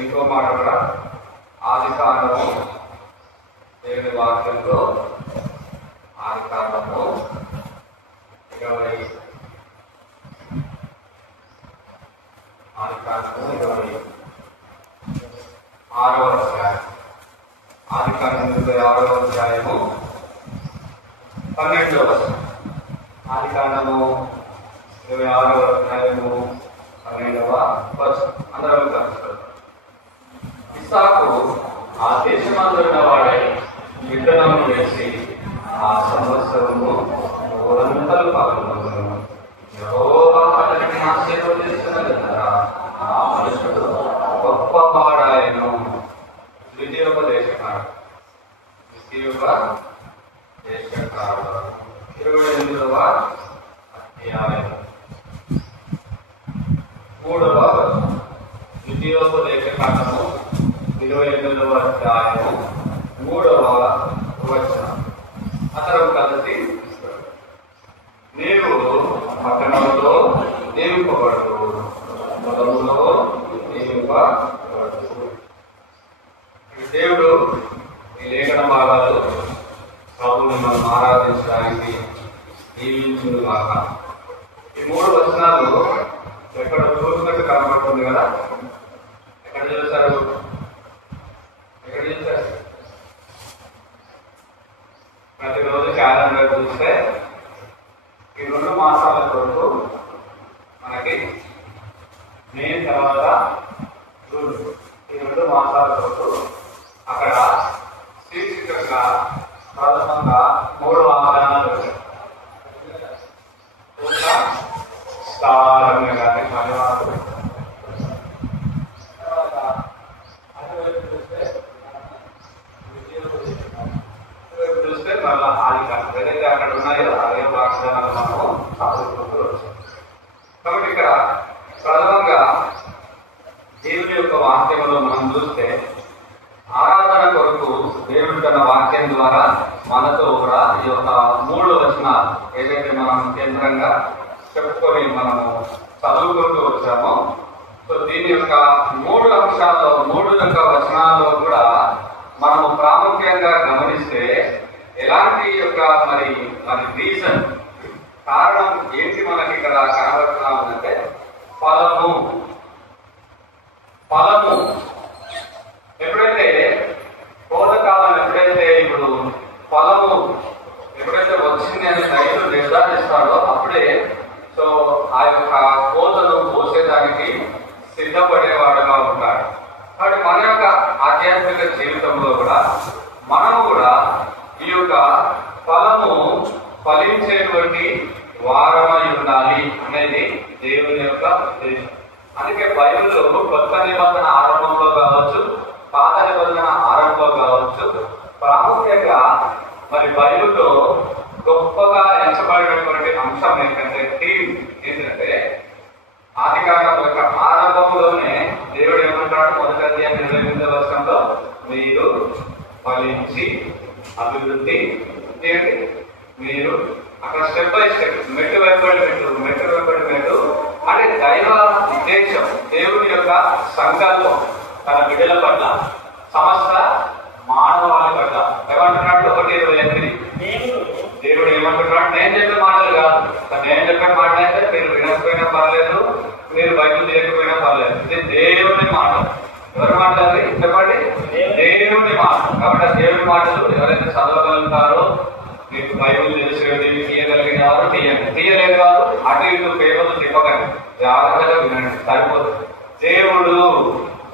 ఇంకో మాట కూడా ఆది కాండము దేవుని వాక్యంలో ఆది కాండము 26 అధ్యాయం ఆది కాండము 26వ అధ్యాయము 12వ వచనం ఆది కాండము 26వ అధ్యాయము 12వ వచనం అందరం కలిసి ఇస్సాకు ఆ దేశమందున్న వాడై విత్తనమును వేసి ఆ సంవత్సరము ఊరంతలు పాల్గొనను యెహోవా అతనిని ఆశీర్వదించినది కదా ఆ మనుషుడు గొప్పవాడాయను. ద్వితీయోపదేశకాండం 28వ అధ్యాయం 3వ వచనం. ద్వితీయోపదేశకాండము 28వ అధ్యాయము 3వ వచనం. అతను కలిసి నీవు పట్టణంలో దీవింపబడు, పొలంలో దీవింపబడు. దేవుడు ఈ లేఖన భాగాలు ప్రభువును మనం ఆరాధించడానికి దీవించుగాక. ఈ 3 వచనాలు ఎక్కడ చూసినట్టు కనబడుతుంది కదా, ఎక్కడ ఎక్కడ చూస్తారు? ఎక్కడ చూస్తారు? ప్రతిరోజు క్యాలెండర్ చూస్తే ఈ 2 మాసాల కొరకు మనకి మే తర్వాత జూన్, ఈ 2 మాసాల కొరకు అక్కడ శీర్షికంగా ప్రథమంగా 3 వాగ్దానాలు వచ్చాయి. స్థారంగా కానీ పనివారు చూస్తే మళ్ళీ ఆది కాదు ఏదైతే అక్కడ ఉన్నాయో అదే వాగ్దానాలు మనము సాధించుకుంటూ వచ్చాం. కాబట్టి ఇక్కడ ప్రథమంగా దేవుని యొక్క వాక్యంలో మనం చూస్తే ఆరాధన కొరకు దేవుడు తన వాక్యం ద్వారా మనతో కూడా ఈ యొక్క 3 వచనాలు ఏదైతే మనం కేంద్రంగా చెప్పుకొని మనము చదువుకుంటూ వచ్చామో, సో దీని యొక్క 3 అంశాల్లో 3 యొక్క వచనాల్లో కూడా మనము ప్రాముఖ్యంగా గమనిస్తే ఎలాంటి యొక్క మరి రీజన్ కారణం ఏంటి మనకి ఇక్కడ కనబడుతున్నా ఉందంటే ఫలము. ఎప్పుడైతే కోతకాలం ఎప్పుడైతే ఇప్పుడు ఫలము ఎప్పుడైతే వచ్చింది అని రైతు నిర్ధారిస్తాడో అప్పుడే సో ఆ యొక్క కోతను పోసేదానికి సిద్ధపడేవాడుగా ఉంటాడు. కాబట్టి మన యొక్క ఆధ్యాత్మిక జీవితంలో కూడా మనము కూడా ఈ యొక్క ఫలము ఫలించేటువంటి వారమై ఉండాలి అనేది దేవుని యొక్క ఉద్దేశం. అందుకే బైబిల్లో కొత్త నిబంధన ఆరంభంలో కావచ్చు, పాత నిబంధన ఆరంభంలో కావచ్చు, ప్రాముఖ్యంగా మరి బైబిల్లో గొప్పగా ఎంచబడినటువంటి అంశం ఏంటంటే థీమ్ ఏంటంటే ఆదికాండం యొక్క ఆరంభంలోనే దేవుడు ఏమంటాడు? మొదటి అధ్యాయం 28వ వచనంలో మీరు ఫలించి అభివృద్ధి చేయండి. మీరు అక్కడ స్టెప్ బై స్టెప్ మెట్టు వెంబడి మెట్టు అంటే దైవ ఉద్దేశం, దేవుని యొక్క సంకల్పం తన బిడ్డల పట్ల, సమస్త మానవాళి పట్ల ఏమంటున్నాడు? 1:28 దేవుడు ఏమంటున్నాడు? నేను చెప్పిన మాటలు కాదు, నేను చెప్పిన మాట అయితే మీరు వినకపోయినా పర్లేదు, మీరు బైబిల్ చేయకపోయినా పర్లేదు, ఇది దేవుని మాట. ఎవరి మాట అది చెప్పండి? దేవుని మాట. కాబట్టి ఆ దేవుని మాటలు ఎవరైతే చదవగలుగుతారో, మీకు బైబిల్ తెలిసేది తీయగలిగిన వారు తీయండి, తీయలేని వారు అటు ఇటు పేపర్లు తిప్పకండి, జాగ్రత్తగా వినండి, సరిపోతుంది. దేవుడు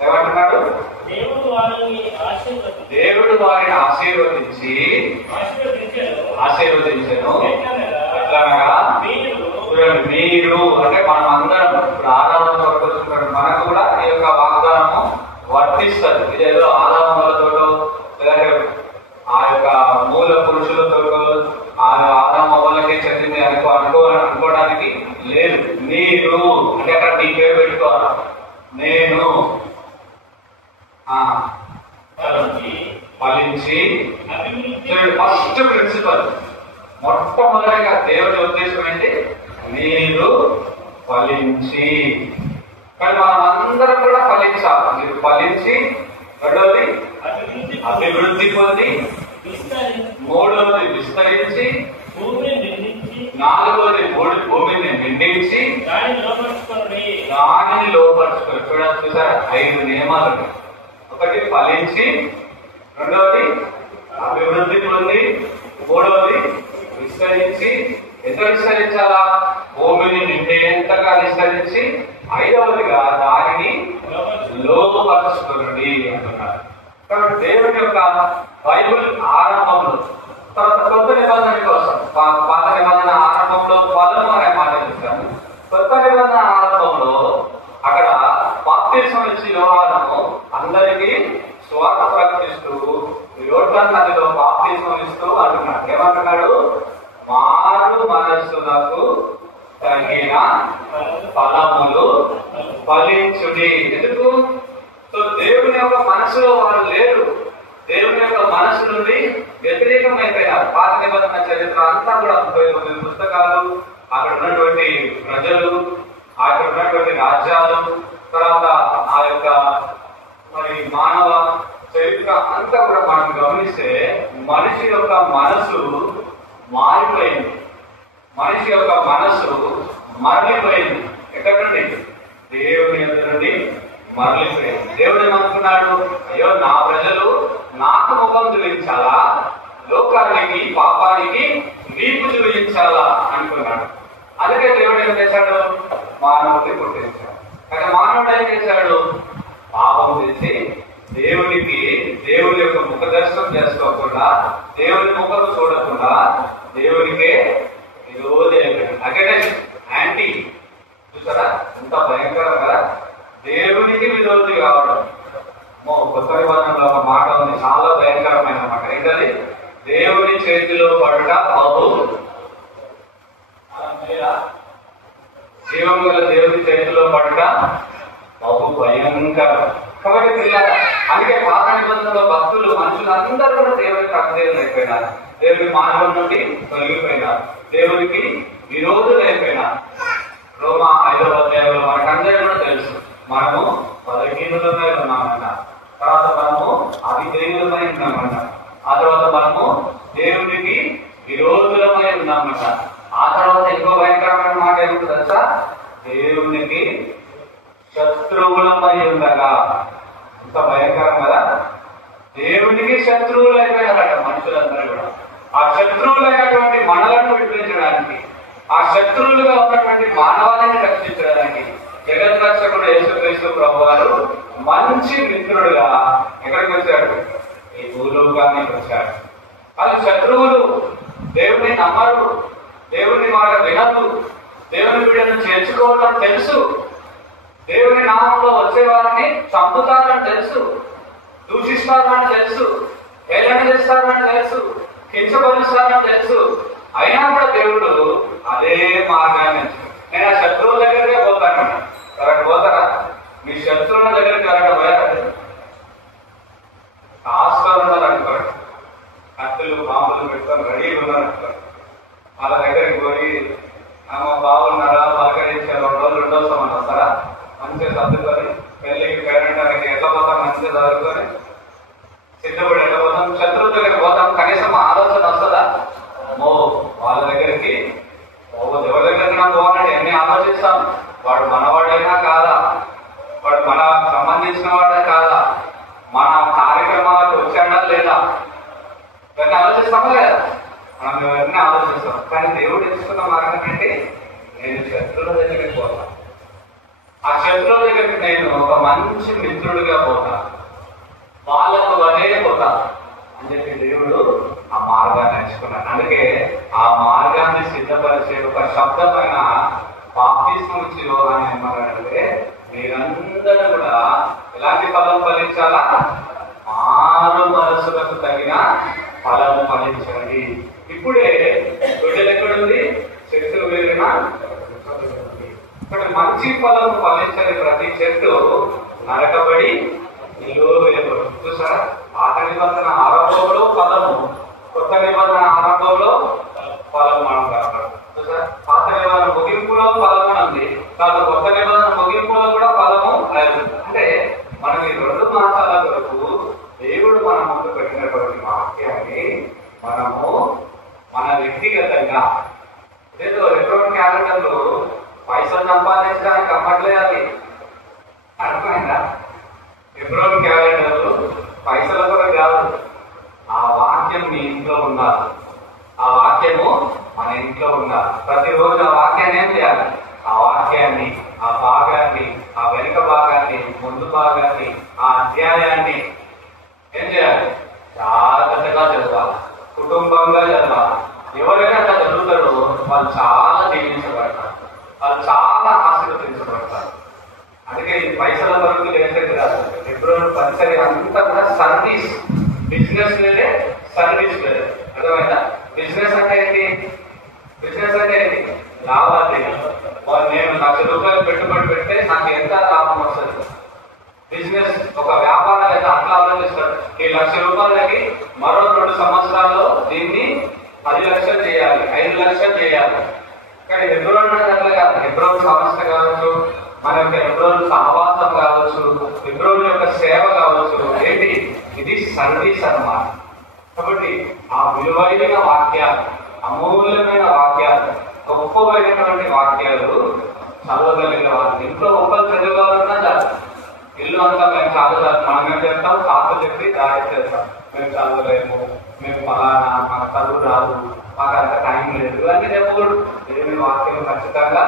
ఏమంటున్నాడు? దేవుడు వారిని ఆశీర్వదించి ఆశీర్వదించను. ఎట్లనగా మీరు అంటే మనం అందరం ఇప్పుడు ఆరాధన కొరకు వచ్చినప్పుడు మనకు కూడా ఈ యొక్క వాగ్దానము వర్తిస్తుంది. ఇదేదో ఆదాములతో లేదంటే ఆ యొక్క మూల పురుషులతో ఆదామవ్వలకే చెందింది అనుకోవడానికి లేదు. మీరు అంటే అక్కడ నీ పేరు పెట్టుకోవాలి. నేను ఫలించి ఫస్ట్ ప్రిన్సిపల్, మొట్టమొదటిగా దేవుడి ఉద్దేశం ఏంటి? మీరు ఫలించి. కానీ మనం అందరం కూడా ఫలించాలి. మీరు ఫలించి, రెండవది అభివృద్ధి పొంది, మూడవది విస్తరించి, నాలుగవది భూమిని నిండించి దానిని లోపరుచుకొని. చూడండి, చూసారా? 5 నియమాలు. ఒకటి ఫలించి, రెండవది అభివృద్ధి పొంది, మూడవది విస్తరించి. ఎంత విస్తరించాలా? భూమిని నిండేంతగా విస్తరించి, ఐదవదిగా దానిని లోపరుచుకోండి అంటున్నారు. కాబట్టి దేవుడి యొక్క బైబిల్ ఆరంభంలో, తర్వాత కొత్త నిబంధన కోసం పాత నిబంధన ఆరంభంలో ఫలము అనే మాట చూస్తాము. కొత్త నిబంధన ఆరంభంలో అక్కడ బాప్తిస్మం ఇచ్చి యోహాను అందరికీ స్వార్థ ప్రకటిస్తూ యోర్దాను నదిలో బాప్తిస్మం ఇస్తూ అంటున్నాడు. ఏమంటున్నాడు? మారు మనస్సులకు తగిన ఫలములు ఫలించుడి. ఎందుకు? సో దేవుని యొక్క మనసులో వారు లేరు. దేవుని యొక్క మనసు నుండి వ్యతిరేకమైపోయినారు. పాత నిబంధన చరిత్ర అంతా కూడా 39 పుస్తకాలు, అక్కడ ఉన్నటువంటి ప్రజలు, అక్కడ ఉన్నటువంటి రాజ్యాలు, తర్వాత ఆ యొక్క మరి మానవ చరిత్ర అంతా కూడా మనం గమనిస్తే మనిషి యొక్క మనసు మారిపోయింది. మనిషి యొక్క మనసు మరలిపోయింది. ఎక్కడ నుండి? దేవుని యొక్క నుండి మరలిపోయింది. దేవుడు ఏమనుకున్నాడు? అయ్యో, నా ప్రజలు నాకు ముఖం చూపించాలా, లోకానికి పాపానికి నీకు చూపించాలా అనుకున్నాడు. అందుకే దేవుడు ఏం చేశాడు? మానవుడిని పుట్టించాడు. కానీ మానవుడు ఏం చేశాడు? పాపం చేసి దేవుని యొక్క ముఖ దర్శనం చేసుకోకుండా, దేవుని ముఖం చూడకుండా దేవునికే విరోధి అయిపోయాడు. Against, anti. చూసారా ఎంత భయంకరం కదా? దేవునికి విరోధి కావడం. కొత్త నిబంధనలో ఒక మాట ఉంది, చాలా భయంకరమైన మాట. ఏంటది? దేవుని చేతిలో పడుట బాబు, జీవం గల దేవుని చేతిలో పడుట బాబు భయంకరం. కాబట్టి పిల్లలు, అందుకే పాత నిబంధనలో భక్తులు, మనుషులందరూ కూడా దేవునికి అర్థం అయిపోయినారు, దేవుని మానవుల నుండి తొలగిపోయినారు, దేవునికి విరోధులు అయిపోయినారు. రోమా 5వ అధ్యాయంలో మనకందరూ కూడా తెలుసు, మనము బలహీనులమై ఉన్నామంట, తర్వాత మనము అవిధేయులమై ఉన్నామంట, ఆ తర్వాత మనము దేవునికి విరోధులమై ఉన్నామంట. ఆ తర్వాత ఇంకో భయంకరమైన మాట ఏమిటి తెలుసా? దేవునికి శత్రువులమై ఉండగా. ఇంత భయంకరం కదా? దేవునికి శత్రువులు అయిపోయినారట మనుషులందరూ కూడా. ఆ శత్రువులైనటువంటి మనలను విడిపించడానికి, ఆ శత్రువులుగా ఉన్నటువంటి మానవాళిని రక్షించడానికి జగద్రక్షకుడు యేసుక్రీస్తు ప్రభువారు మంచి మిత్రుడుగా ఎక్కడికి వచ్చాడు? ఈ భూలోకానికి వచ్చాడు. అది శత్రువులు, దేవుని నమ్మరు, దేవుని మాట వినదు, దేవుని బిడ్డను చేర్చుకోవాలని తెలుసు, దేవుని నామంలో వచ్చే వారిని చంపుతారని తెలుసు, దూషిస్తారని తెలుసు, హేళన చేస్తారని తెలుసు, కించపరుస్తారని తెలుసు. అయినా కూడా దేవుడు అదే మార్గాన్ని, నేను ఆ శత్రువుల దగ్గరికే పోతాను. ఎవరైనా పోతారా? మీ శత్రువుల దగ్గరికి ఎవరైనా పోయారండి? ఆస్కారం ఉన్నారు అనుకోండి, కత్తులు బాంబులు పెట్టుకొని రెడీగా ఉన్నారు అనుకోండి, వాళ్ళ దగ్గరికి పోయి బాగున్నారా, పలకరించారు, 2 రోజులు ఉండొస్తామని వస్తారా? మంచిగా చదువుకొని, పెళ్లికి పేరెంటానికి ఎట్లా పోతాం, మంచిగా చదువుకొని సిద్ధపడి ఎట్లా పోతాం? శత్రువుల దగ్గరికి పోతాం. కనీసం ఆలోచన వస్తుందా? వాళ్ళ దగ్గరికి ఎవరి దగ్గరికి నాకు పోవాలంటే ఎన్ని ఆలోచిస్తాం. వాడు మనవాడైనా కాదా, వాడు మన సంబంధించిన వాడే కాదా, మన కార్యక్రమాలకు వచ్చాడా లేదా, ఇవన్నీ ఆలోచిస్తామా లేదా? మనం ఇవన్నీ ఆలోచిస్తాం. కానీ దేవుడు ఎంచుకున్న మార్గం ఏంటి? నేను శత్రువుల దగ్గరికి పోతాను, ఆ శత్రువుల దగ్గరికి నేను ఒక మంచి మిత్రుడిగా పోతాను, వాళ్ళకు అనే పోతాను అని చెప్పి దేవుడు ఆ మార్గాన్ని ఎంచుకున్నాడు. అందుకే ఆ మార్గాన్ని సిద్ధపరిచే ఒక శబ్దమైన బాప్తిస్మం ఇచ్చి యోహాను ఏమన్నాడంటే, మీరందరూ కూడా ఎలాంటి ఫలం ఫలించాలా? మారు మనసులకు తగిన ఫలం ఫలించండి. ఇప్పుడే బిడ్డలు ఎక్కడుంది? చెట్టు వేరిన ఇక్కడ మంచి ఫలం ఫలించని ప్రతి చెట్టు నరకబడి నిలువవేయబడు. చూసారా? పాత నిబంధన ఆరంభంలో ఫలము, కొత్త నిబంధన ఆరంభంలో ఫలం మనం కనపడదు. చూసారా? పాత నిబంధన ముగింపులో ఫలం ఉంది, కాదు కొత్త నిబంధన ముగింపులో కూడా ఫలము లేదు. అంటే మనకి 2 మాసాల వరకు దేవుడు మన ముందు పెట్టినటువంటి వాక్యాన్ని మనము మన వ్యక్తిగతంగా, ఏదో ఎలక్ట్రానిక్ క్యాలెండర్లు పైసలు సంపాదించడానికి అమ్మట్లేదు, అర్థమైందా? ఎలక్ట్రానిక్ క్యాలెండర్లు పైసల కూడా కాదు. ఆ వాక్యం మీ ఇంట్లో ఉండాలి, ఆ వాక్యము మన ఇంట్లో ఉండాలి. ప్రతిరోజు ఆ వాక్యాన్ని ఏం చేయాలి? ఆ వాక్యాన్ని, ఆ భాగాన్ని, ఆ వెనుక భాగాన్ని, ముందు భాగాన్ని, ఆ అధ్యాయాన్ని ఏం చేయాలి? జాగ్రత్తగా చదవాలి, కుటుంబంగా చదవాలి. ఎవరైనా అట్లా చదువుతారో వాళ్ళు చాలా దీవించబడతారు, వాళ్ళు చాలా ఆశీర్వదించబడతారు. అందుకే ఈ పైసల వరకు లేసేది కాదు. ఎప్పుడో పరిసరి అంతా కూడా సర్వీస్, బిజినెస్ లేదే సర్వీస్ లేదు. అర్థమైందా? బిజినెస్ అంటే ఏంటి? బిజినెస్ అంటే ఏంటి? లావాదేవీ. వాళ్ళు నేను ₹1,00,000 పెట్టుబడి పెడితే నాకు ఎంత లాభం వస్తుంది? బిజినెస్ ఒక వ్యాపారం అయితే అట్లా ఆలోచిస్తాడు. ఈ ₹1,00,000కి మరో 2 సంవత్సరాల్లో దీన్ని 10 లక్షలు చేయాలి, 5 లక్షలు చేయాలి. కానీ హెబ్రోన్ అట్లా కాదు. హెబ్రోన్ సంస్థ కావచ్చు, మన యొక్క హెబ్రోన్ సహవాసం కావచ్చు, హెబ్రోన్ యొక్క సేవ కావచ్చు, ఏంటి? ఇది సర్వీస్ అన్నమాట. కాబట్టి ఆ విలువైన వాక్యాలు, అమూల్యమైన వాక్యాలు, గొప్పమైనటువంటి వాక్యాలు చదవగలిగిన వాళ్ళు ఇంట్లో ఒకరు చదివాలన్నా చాలు. ఇల్లు అంతా మేము చదవలేదు, మనమేం చేస్తాం, కాస్త చెప్పి దారి చేస్తాం, మేము చదవలేము, మేము ఫలానా, మాకు చదువు రాదు, మాకు అంత టైం లేదు అని చెప్పకూడదు. దేవుని వాక్యం ఖచ్చితంగా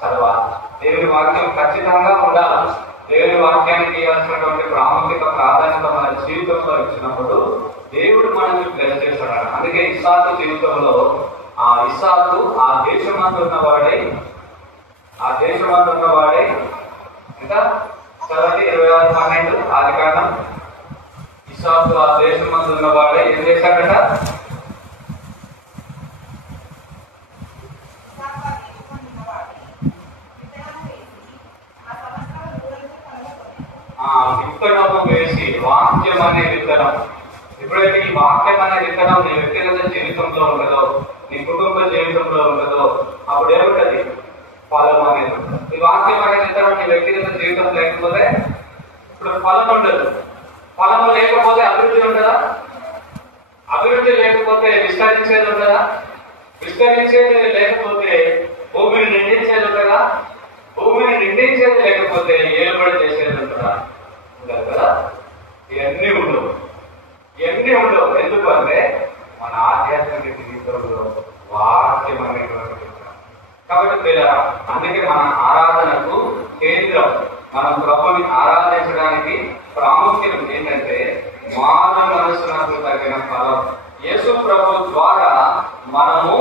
చదవాలి, దేవుని వాక్యం ఖచ్చితంగా ఉండాలి. దేవుని వాక్యానికి ఇవ్వాల్సినటువంటి ప్రాముఖ్యత, ప్రాధాన్యత మన జీవితంలో ఇచ్చినప్పుడు దేవుడు మనల్ని బ్లెస్ చేస్తాడు. అందుకే ఇస్సాకు జీవితంలో ఇస్సాకు ఆ దేశమందు ఉన్నవాడే ఇంకా చదవండి 26:12 ఆదికాండం. ఇస్సాకు ఆ దేశమందు ఉన్నవాడే ఏం చేశాడట? విత్తనము వేసి, వాక్యం అనే విత్తనం. ఎప్పుడైతే ఈ వాక్యం అనే విత్తనం నీ వ్యక్తిగత జీవితంలో ఉంటుందో, నీ కుటుంబ జీవితంలో ఉంటుందో, అప్పుడు ఏముంటది? ఫలం అనేది. ఈ వాక్యం అనే విత్తనం నీ వ్యక్తిగత జీవితం లేకపోతే ఇప్పుడు ఫలం ఉండదు. ఫలము లేకపోతే అభివృద్ధి ఉంటుందా? అభివృద్ధి లేకపోతే విస్తరించేది ఉంటుందా? విస్తరించేది లేకపోతే భూమిని నిండించేది ఉంటుందా? భూమిని నిండించేది లేకపోతే ఏలుబడి చేసేది ఉంటుందా? ఉండదు కదా. ఇవన్నీ ఉండవు. ఎందుకంటే మన ఆధ్యాత్మిక జీవితంలో వాక్యం అనేటువంటి. కాబట్టి అందుకే మన ఆరాధనకు కేంద్రం, మనం ప్రభుని ఆరాధించడానికి ప్రాముఖ్యం ఏంటంటే మానవ మనసునకు తగిన ఫలం. యేసు ప్రభు ద్వారా మనము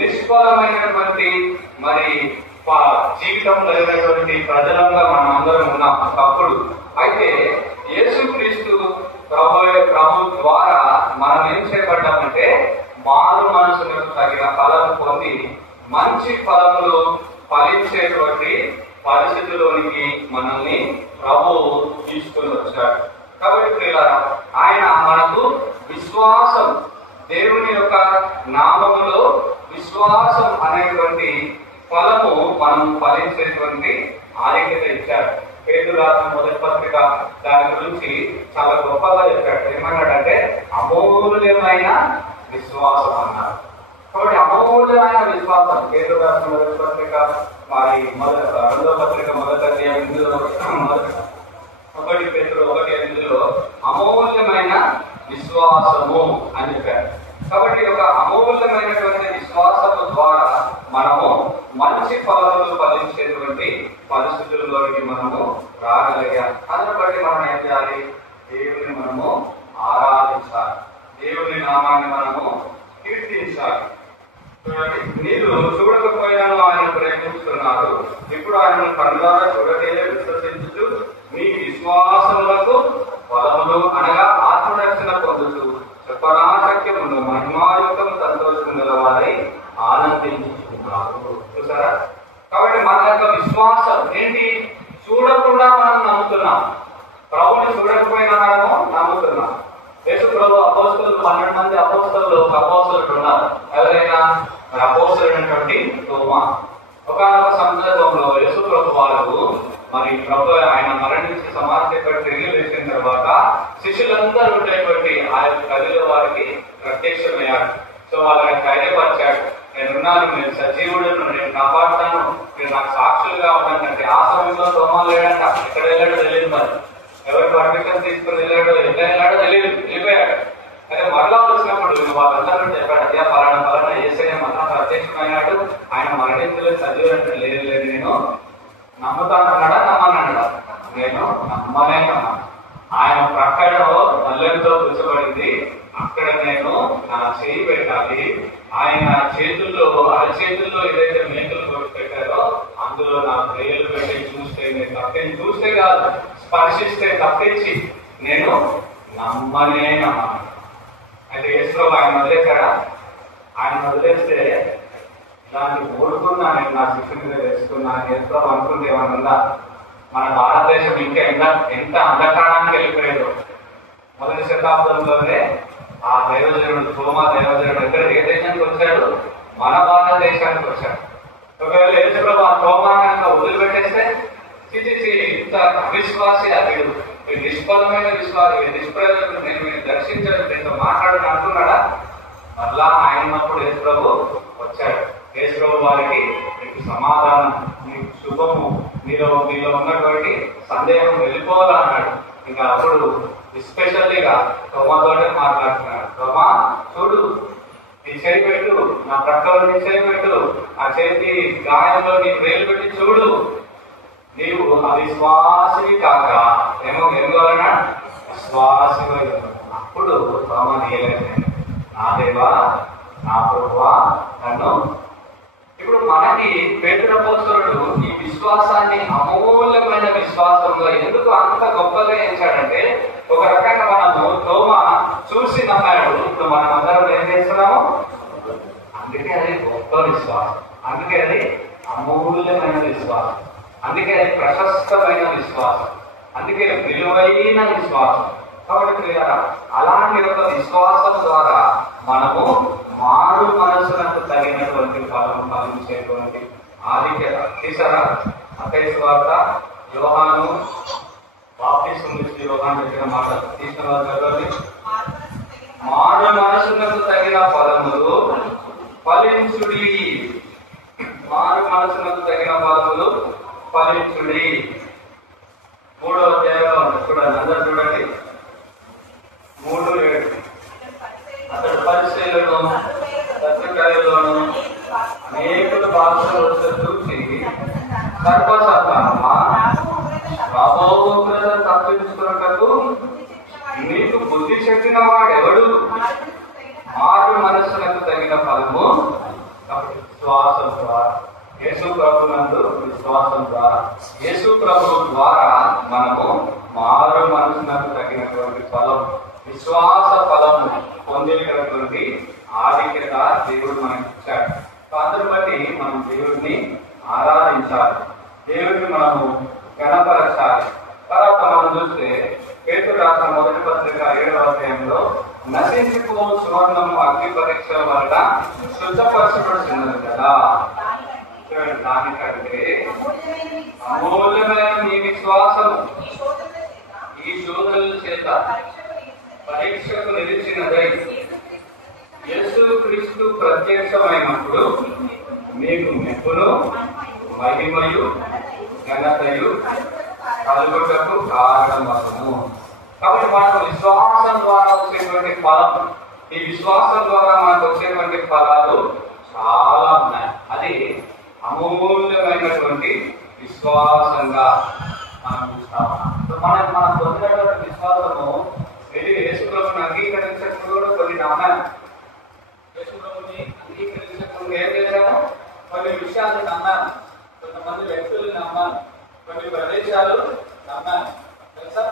నిష్ఫలమైనటువంటి జీవితం కలిగినటువంటి ప్రజలంగా మనం అందరం ఉన్నాం ఒకప్పుడు. అయితే యేసుక్రీస్తు ప్రభు ద్వారా మనం ఏం చేయబడ్డామంటే మారు మనసులకు తగిన ఫలం పొంది మంచి ఫలములు ఫలించేటువంటి పరిస్థితిలోనికి మనల్ని ప్రభు తీసుకుని వచ్చాడు. కాబట్టి ప్రియులారా, ఆయన మనకు విశ్వాసం, దేవుని యొక్క నామములో విశ్వాసం అనేటువంటి ఫలము మనం ఫలించేటువంటి ఆరోగ్యత ఇచ్చాడు. పేతురు రాసిన మొదటి పత్రిక దాని గురించి చాలా గొప్పగా చెప్పాడు. ఏమన్నాడంటే అమూల్యమైన విశ్వాసం అన్నారు. కాబట్టి అమూల్యమైన విశ్వాసం పేతురు రాసిన మొదటి పత్రిక, రెండవ పత్రిక మొదటి అధ్యాయం 1 పేతురు 1:8 అమూల్యమైన విశ్వాసము అని చెప్పారు. కాబట్టి ఒక అమూల్యమైనటువంటి విశ్వాసము ద్వారా మనము మంచి ఫలములు ఫలించేటువంటి పరిస్థితుల్లోకి మనము రాగలిగాం. అందుని బట్టి మనం ఏం చేయాలి? దేవుని మనము ఆరాధించాలి, దేవుని నామాన్ని మనము కీర్తించాలి. మీరు చూడకపోయినాను ఆయన ప్రేమిస్తున్నారు, ఇప్పుడు ఆయన కన్నులారా చూడటే విశ్వసించుచు మీ విశ్వాసములకు ఫలములు అనగా ఆత్మరక్షణ పొందుతూ చెప్పనాశక్యమును మహిమాయుక్తము సంతోషం గలవారై ఆనందించుతున్నారు. చూసారా? కాబట్టి మన యొక్క విశ్వాసం ఏంటి? చూడకుండా మనం నమ్ముతున్నాం. ప్రభుని చూడకపోయినా మనము నమ్ముతున్నాం. యేసు ప్రభు అపోస్తలులు 12 మంది అపోస్తలులు ఒక అపోస్తలుడు ఉన్నారు. ఎవరైనా అపోస్తలుడైనటువంటి తోమా. ఒకనొక సందర్భంలో యేసు ప్రభు వాళ్ళు ప్రభు ఆయన మరణించి సమాధి తిరిగి వేసిన తర్వాత శిష్యులందరూ ఉండేటువంటి ఆ యొక్క గదిలో వారికి ప్రత్యక్షమయ్యాడు. సో వాళ్ళని ధైర్యపరిచాడు. నేనున్నాను, నేను సజీవుడును, నేను కాపాడుతాను, మీరు నాకు సాక్షులుగా ఉన్నానంటే. ఆ సమయంలో తోమా లేడంట. ఎక్కడ వెళ్ళాడో తెలియదు, మరి ఎవరు పర్మిషన్ తీసుకుని వెళ్ళాడో తెలియదు, వెళ్ళిపోయాడు. అదే మరలా వచ్చినప్పుడు వాళ్ళందరూ చెప్పాడు, అదే పలానా యేసయ్య మరలా ప్రత్యక్షమైనాడు, ఆయన మరణించలేదు, సజీవుడు లేదు, నేను నమ్ముతానన్నాడా నమ్మన్నాడా? నేను నమ్మలేనన్నా. ఆయన ప్రక్కడలో నల్లెంతో కూర్చోబడింది, అక్కడ నేను నా చేయి పెట్టాలి. ఆయన చేతుల్లో అరచేతుల్లో ఏదైతే మేకలు కొట్టి పెట్టారో అందులో నా వేలు పెట్టి చూస్తే, నేను తప్పించి చూస్తే కాదు, స్పర్శిస్తే తప్పించి నేను నమ్మలేనమ్మా. అయితే యేసు ఆయన వదిలేశాడా? ఆయన వదిలేస్తే దాన్ని ఓడుకున్నా, నేను నా శిక్షణ మీద వేసుకున్నా యేసు అనుకుంటే ఏమన్నా మన భారతదేశం ఇంకా ఎంత అంధకారానికి వెళ్ళిపోయాడు. మొదటి శతాబ్దంలోనే ఆ దైవజనుడు తోమా దైవజనుడు ఎక్కడ ఏ దేశానికి వచ్చాడు? మన భారతదేశానికి వచ్చాడు. ఒకవేళ యేసుప్రభు ఆ తోమాన్ని వదిలిపెట్టేస్తే ఇంత అవిశ్వాసి అతడు, నిష్ఫలమైన విశ్వాసం, నిష్ప్రయోజనం, నేను మీరు దర్శించాడు, దీంతో మాట్లాడని అంటున్నాడా? మళ్ళా ఆయనప్పుడు యేసుప్రభు వచ్చాడు. యేసుప్రభు వారికి నీకు సమాధానం, నీకు శుభము, మీలో ఉన్నటువంటి సందేహం వెళ్ళిపోవాలన్నాడు. ఇంకా అప్పుడు ఎస్పెషల్లీగా తోమాతోనే మాట్లాడుతున్నాడు. తోమా చూడు, నీ చేయి పెట్టు, నా ప్రక్కలో నీ చేయి పెట్టు, ఆ చేతి గాయంలో నీ వేలు పెట్టి చూడు, నీవు అవిశ్వాసివి కాక ఏమో కావాలన్నా విశ్వాసివై. అప్పుడు తోమా నీయలేదు, నా దేవా నా ప్రభువా నన్ను. ఇప్పుడు మనకి పేతురు అపోస్తలుడు ఈ విశ్వాసాన్ని అమూల్యమైన విశ్వాసంలో ఎందుకు అంత గొప్పగా ఎంచాడంటే, ఒక రకంగా మనము తోమా చూసి నమ్మాడు, ఇప్పుడు మనం అందరం ఏం చేస్తున్నాము? అందుకే అది గొప్ప విశ్వాసం, అందుకే అది అమూల్యమైన విశ్వాసం, అందుకే అది ప్రశస్తమైన విశ్వాసం, అందుకే విలువైన విశ్వాసం. కాబట్టి అలాంటి ఒక విశ్వాసం ద్వారా మనము మారు మనసులకు తగినటువంటి ఫలం ఫలించేటువంటి ఆధిక్యత. తీసారా మత్తయి సువార్త యోహాను బాప్తిస్మం ఇచ్చి యోహాను చెప్పిన మాట తీసిన వాళ్ళు, మారు మనసులకు తగిన ఫలములు ఫలించుడి, మారు మనసులకు తగిన ఫలములు ఫలించుడి. 3వ అధ్యాయంలో చూడండి, అందరు చూడండి 3:7. అతడు పరిచయలను సత్యకాయలోను అనేక భాషలు చూసి సర్వసాధారణ ప్రభోగ్రత తప్పించుకున్నటకు నీకు బుద్ధి చెప్పిన వాడెవడు? మారు మనస్సులకు తగిన ఫలము విశ్వాసం ద్వారా, యేసు ప్రభునందు విశ్వాసం ద్వారా, యేసు ప్రభు ద్వారా మనము మారు మనసునకు తగినటువంటి ఫలం, విశ్వాస ఫలము పొందేటటువంటి ఆధిక్యత దేవుడు మనకి ఇచ్చాడు. అందుని బట్టి మనం దేవుడిని ఆరాధించాలి, దేవుడిని మనము గణపరచాలి. తర్వాత మనం చూస్తే పేతురు రాసిన మొదటి పత్రిక 7వ అధ్యాయంలో నశించిపో సువర్ణము అగ్ని పరీక్ష వలన శుద్ధపరచబడుతున్నది కదా. దానికంటే అమూల్యమైన నీ విశ్వాసము ఈ శోధనల చేత పరీక్షకు నిలిచినదై యేసు క్రీస్తు ప్రత్యక్షమైనప్పుడు మీకు మెప్పును మహిమయు ఘనతయు కలుగుటకు కారణమగును. కాబట్టి మనకు విశ్వాసం ద్వారా వచ్చేటువంటి ఫలం, ఈ విశ్వాసం ద్వారా మనకు వచ్చేటువంటి ఫలాలు చాలా ఉన్నాయి. అది అమూల్యమైనటువంటి విశ్వాసంగా మనం చూస్తాము. మనం పొందినటువంటి విశ్వాసము వెళ్ళి యేసుప్రభుని అంగీకరించకుండా కూడా కొన్ని నమ్మాను. యేసుప్రభుని అంగీకరించకుండా ఏం చేశాను? కొన్ని విషయాలు నమ్మాను, కొంతమంది వ్యక్తులు నమ్మాను, కొన్ని ప్రదేశాలు నమ్మాను. తెలుసా,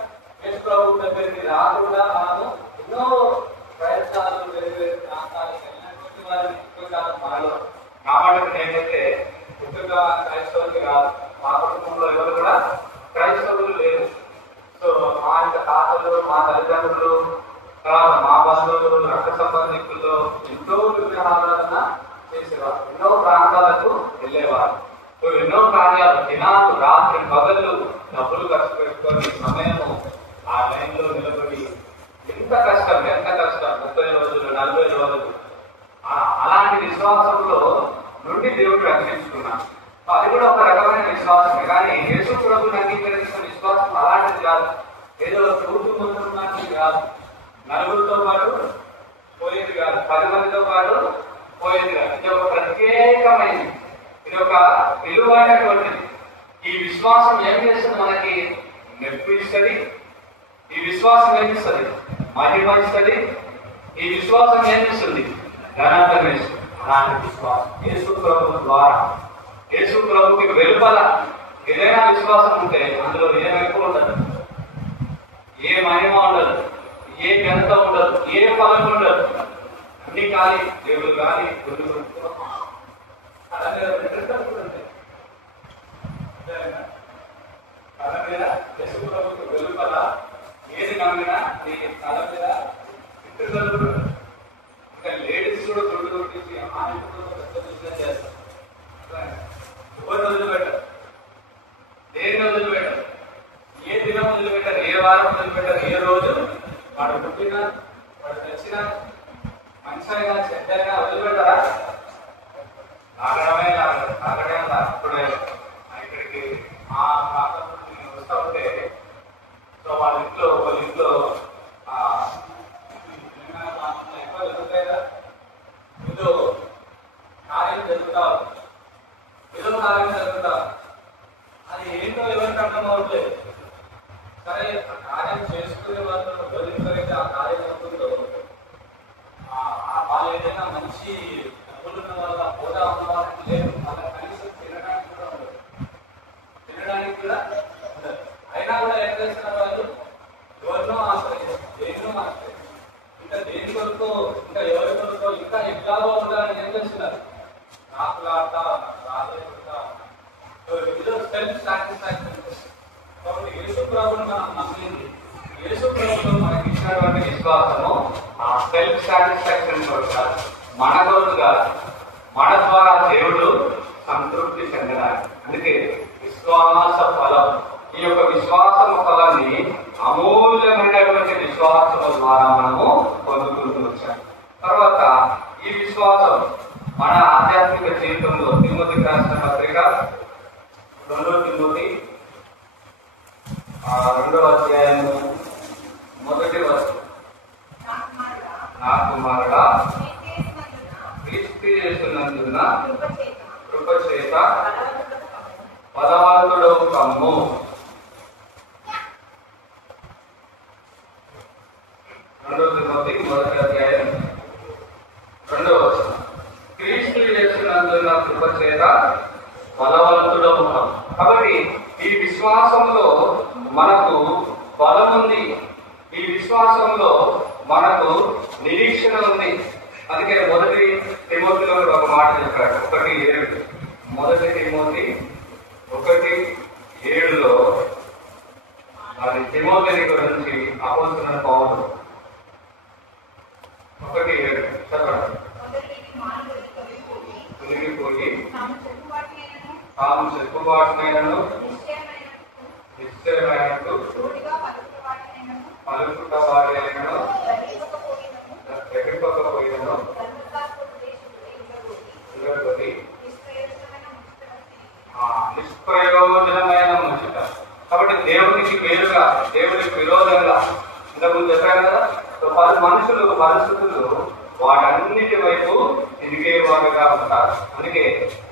యేసుప్రభు దగ్గరికి రాకుండా మనము ఎన్నో ప్రయత్నాలు వేరు వేరు ప్రాంతాలకు వెళ్ళినటువంటి వారిని ఎక్కువ కాలం మనలో కాబట్టి ఏంటంటే ఎక్కువగా క్రైస్తవులకి కాదు, మా కుటుంబంలో ఎవరు కూడా క్రైస్తవులు లేరు. సో మా యొక్క తాతలు, మా తల్లిదండ్రులు, తర్వాత మా బంధువులు, రక్త సంబంధికులు ఎంతో విగ్రహారాధన చేసేవారు, ఎన్నో ప్రాంతాలకు వెళ్ళేవారు. ఎన్నో కార్యాలు, దినాలు, రాత్రి పగళ్ళు డబ్బులు ఖర్చు పెట్టుకొని సమయము ఆ లైన్లో నిలబడి ఎంత కష్టం 30 రోజులు 40 రోజులు అలాంటి విశ్వాసంలో నుండి దేవుడు రక్షించుకున్నాడు. అది కూడా ఒక రకమైన విశ్వాసమే. కానీ యేసు ప్రభువుని అంగీకరించిన విశ్వాసం అలాంటిది కాదు, ఏదో చూపు ముందున్నది కాదు, నలుగురితో పాటు పోయేది కాదు, 10 మందితో పాటు పోయేది కాదు. ఇది ఒక ప్రత్యేకమైనది, ఇది ఒక విలువైనటువంటిది. ఈ విశ్వాసం ఏం చేస్తుంది? మనకి నొప్పి ఇస్తుంది. ఈ విశ్వాసం ఏం ఇస్తుంది? మహిమ ఇస్తుంది. ఈ విశ్వాసం ఏం ఇస్తుంది? ఘనత ఇస్తుంది. అలాంటి విశ్వాసం యేసు ప్రభు ద్వారా, యేసు ప్రభుకి వెలుపల ఏదైనా విశ్వాసం ఉంటే అందులో ఏ వైపు ఉండదు, ఏ మహిమ ఉండదు, ఏ ఘనత ఉండదు, ఏ ఫలం ఉండదు, అన్ని కానీ దేవుడు కానీ తల మీద యేసు ప్రభుకి వెలుపల ఏది నమ్మినా నీ తల మీద పితృగలు. ఇంకా లేడీస్ కూడా దొడ్డు కొట్టించి చేస్తారు. ఎవరు వదిలిపెట్టారు, దేని వదిలిపెట్టారు, ఏ దినం వదిలిపెట్టారు, ఏ వారం వదిలిపెట్టారు, ఏ రోజు వాడు పుట్టినా వాడు తెచ్చినా మంచిగా చెడ్డగా వదిలిపెట్టారా? లాగడమే లాగడం. అప్పుడే ఇక్కడికి ఆ చూస్తూ ఉంటే సో వాళ్ళ ఇంట్లో ఎక్కువ జరుగుతాయి కదా, ఏదో కార్యం జరుగుతా ఏదో కార్యం జరుగుతా అది ఏంటో ఎవరికి అర్థం అవ్వట్లేదు. సరే ఆ కార్యం చేసుకునే వాళ్ళు ఎవరైతే ఆ కార్యం అవుతుందో వాళ్ళు ఏదైనా మంచి డబ్బులు ఉన్న వాళ్ళ హోదా ఉన్న వాళ్ళకి లేదు, వాళ్ళ కనీసం తినడానికి కూడా ఉండదు, ఉండదు. అయినా కూడా ఏం చేస్తున్నారు వాళ్ళు, ఎవరినో ఆశ్రయిస్తారు, దేనినో ఆశ్రయిస్తారు, ఇంకా దేని కొరకు, ఇంకా ఎవరి కొరకు, ఇంకా ఎట్లాగో ఉండాలని ఏం చేస్తున్నారు, నాకులాడతా రాజేస్తా. Self satisfaction. కాబట్టి యేసు ప్రభువును మనం నమ్మింది, యేసు ప్రభువులో మనకి ఇచ్చినటువంటి విశ్వాసము ఆ సెల్ఫ్ సాటిస్ఫాక్షన్ కొరకు కాదు, మన కొరకు కాదు, మన ద్వారా దేవుడు సంతృప్తి చెందడానికి. అందుకే విశ్వాస ఫలం, ఈ యొక్క విశ్వాసము ఫలాన్ని అమూల్యమైనటువంటి విశ్వాసము ద్వారా మనము పొందుకుంటూ వచ్చాము. తర్వాత ఈ విశ్వాసం మన ఆధ్యాత్మిక జీవితంలో తిమోతికి రాసిన పత్రిక 2 తిమోతి 2వ అధ్యాయము 1వ వచనం, నా కుమారుడా క్రీస్తు యేసునందున కృప చేత బలవంతుడవు కమ్ము. 2 తిమోతి 1వ అధ్యాయం 2వ వచనం, క్రీస్తు యేసునందున కృప చేత బలవంతుడవు కమ్ము. కాబట్టి ఈ విశ్వాసంలో మనకు బలం ఉంది, ఈ విశ్వాసంలో మనకు నిరీక్షణ ఉంది. అందుకే 1 తిమోతిలో ఒక మాట చెప్పాడు, 1:7. 1 తిమోతి 1:7లో అది తిమోతిని గురించి అపోస్తలుడైన పౌలు 1:7 చెప్పండి. తొలగిపోయి తాము చెప్పుబాటునైనను నిశ్చయమైనట్టు పలుకుట వాడైనను ఎగిరిపోకపోయినను నిష్ప్రయోజనమైన ముచిత. కాబట్టి దేవునికి వేరుగా, దేవునికి విరోధంగా ఇంతకుముందు చెప్పాను కదా, మనుషులు పరిస్థితులు వాటన్నిటి వైపు తిరిగేవారుగా ఉంటారు. అందుకే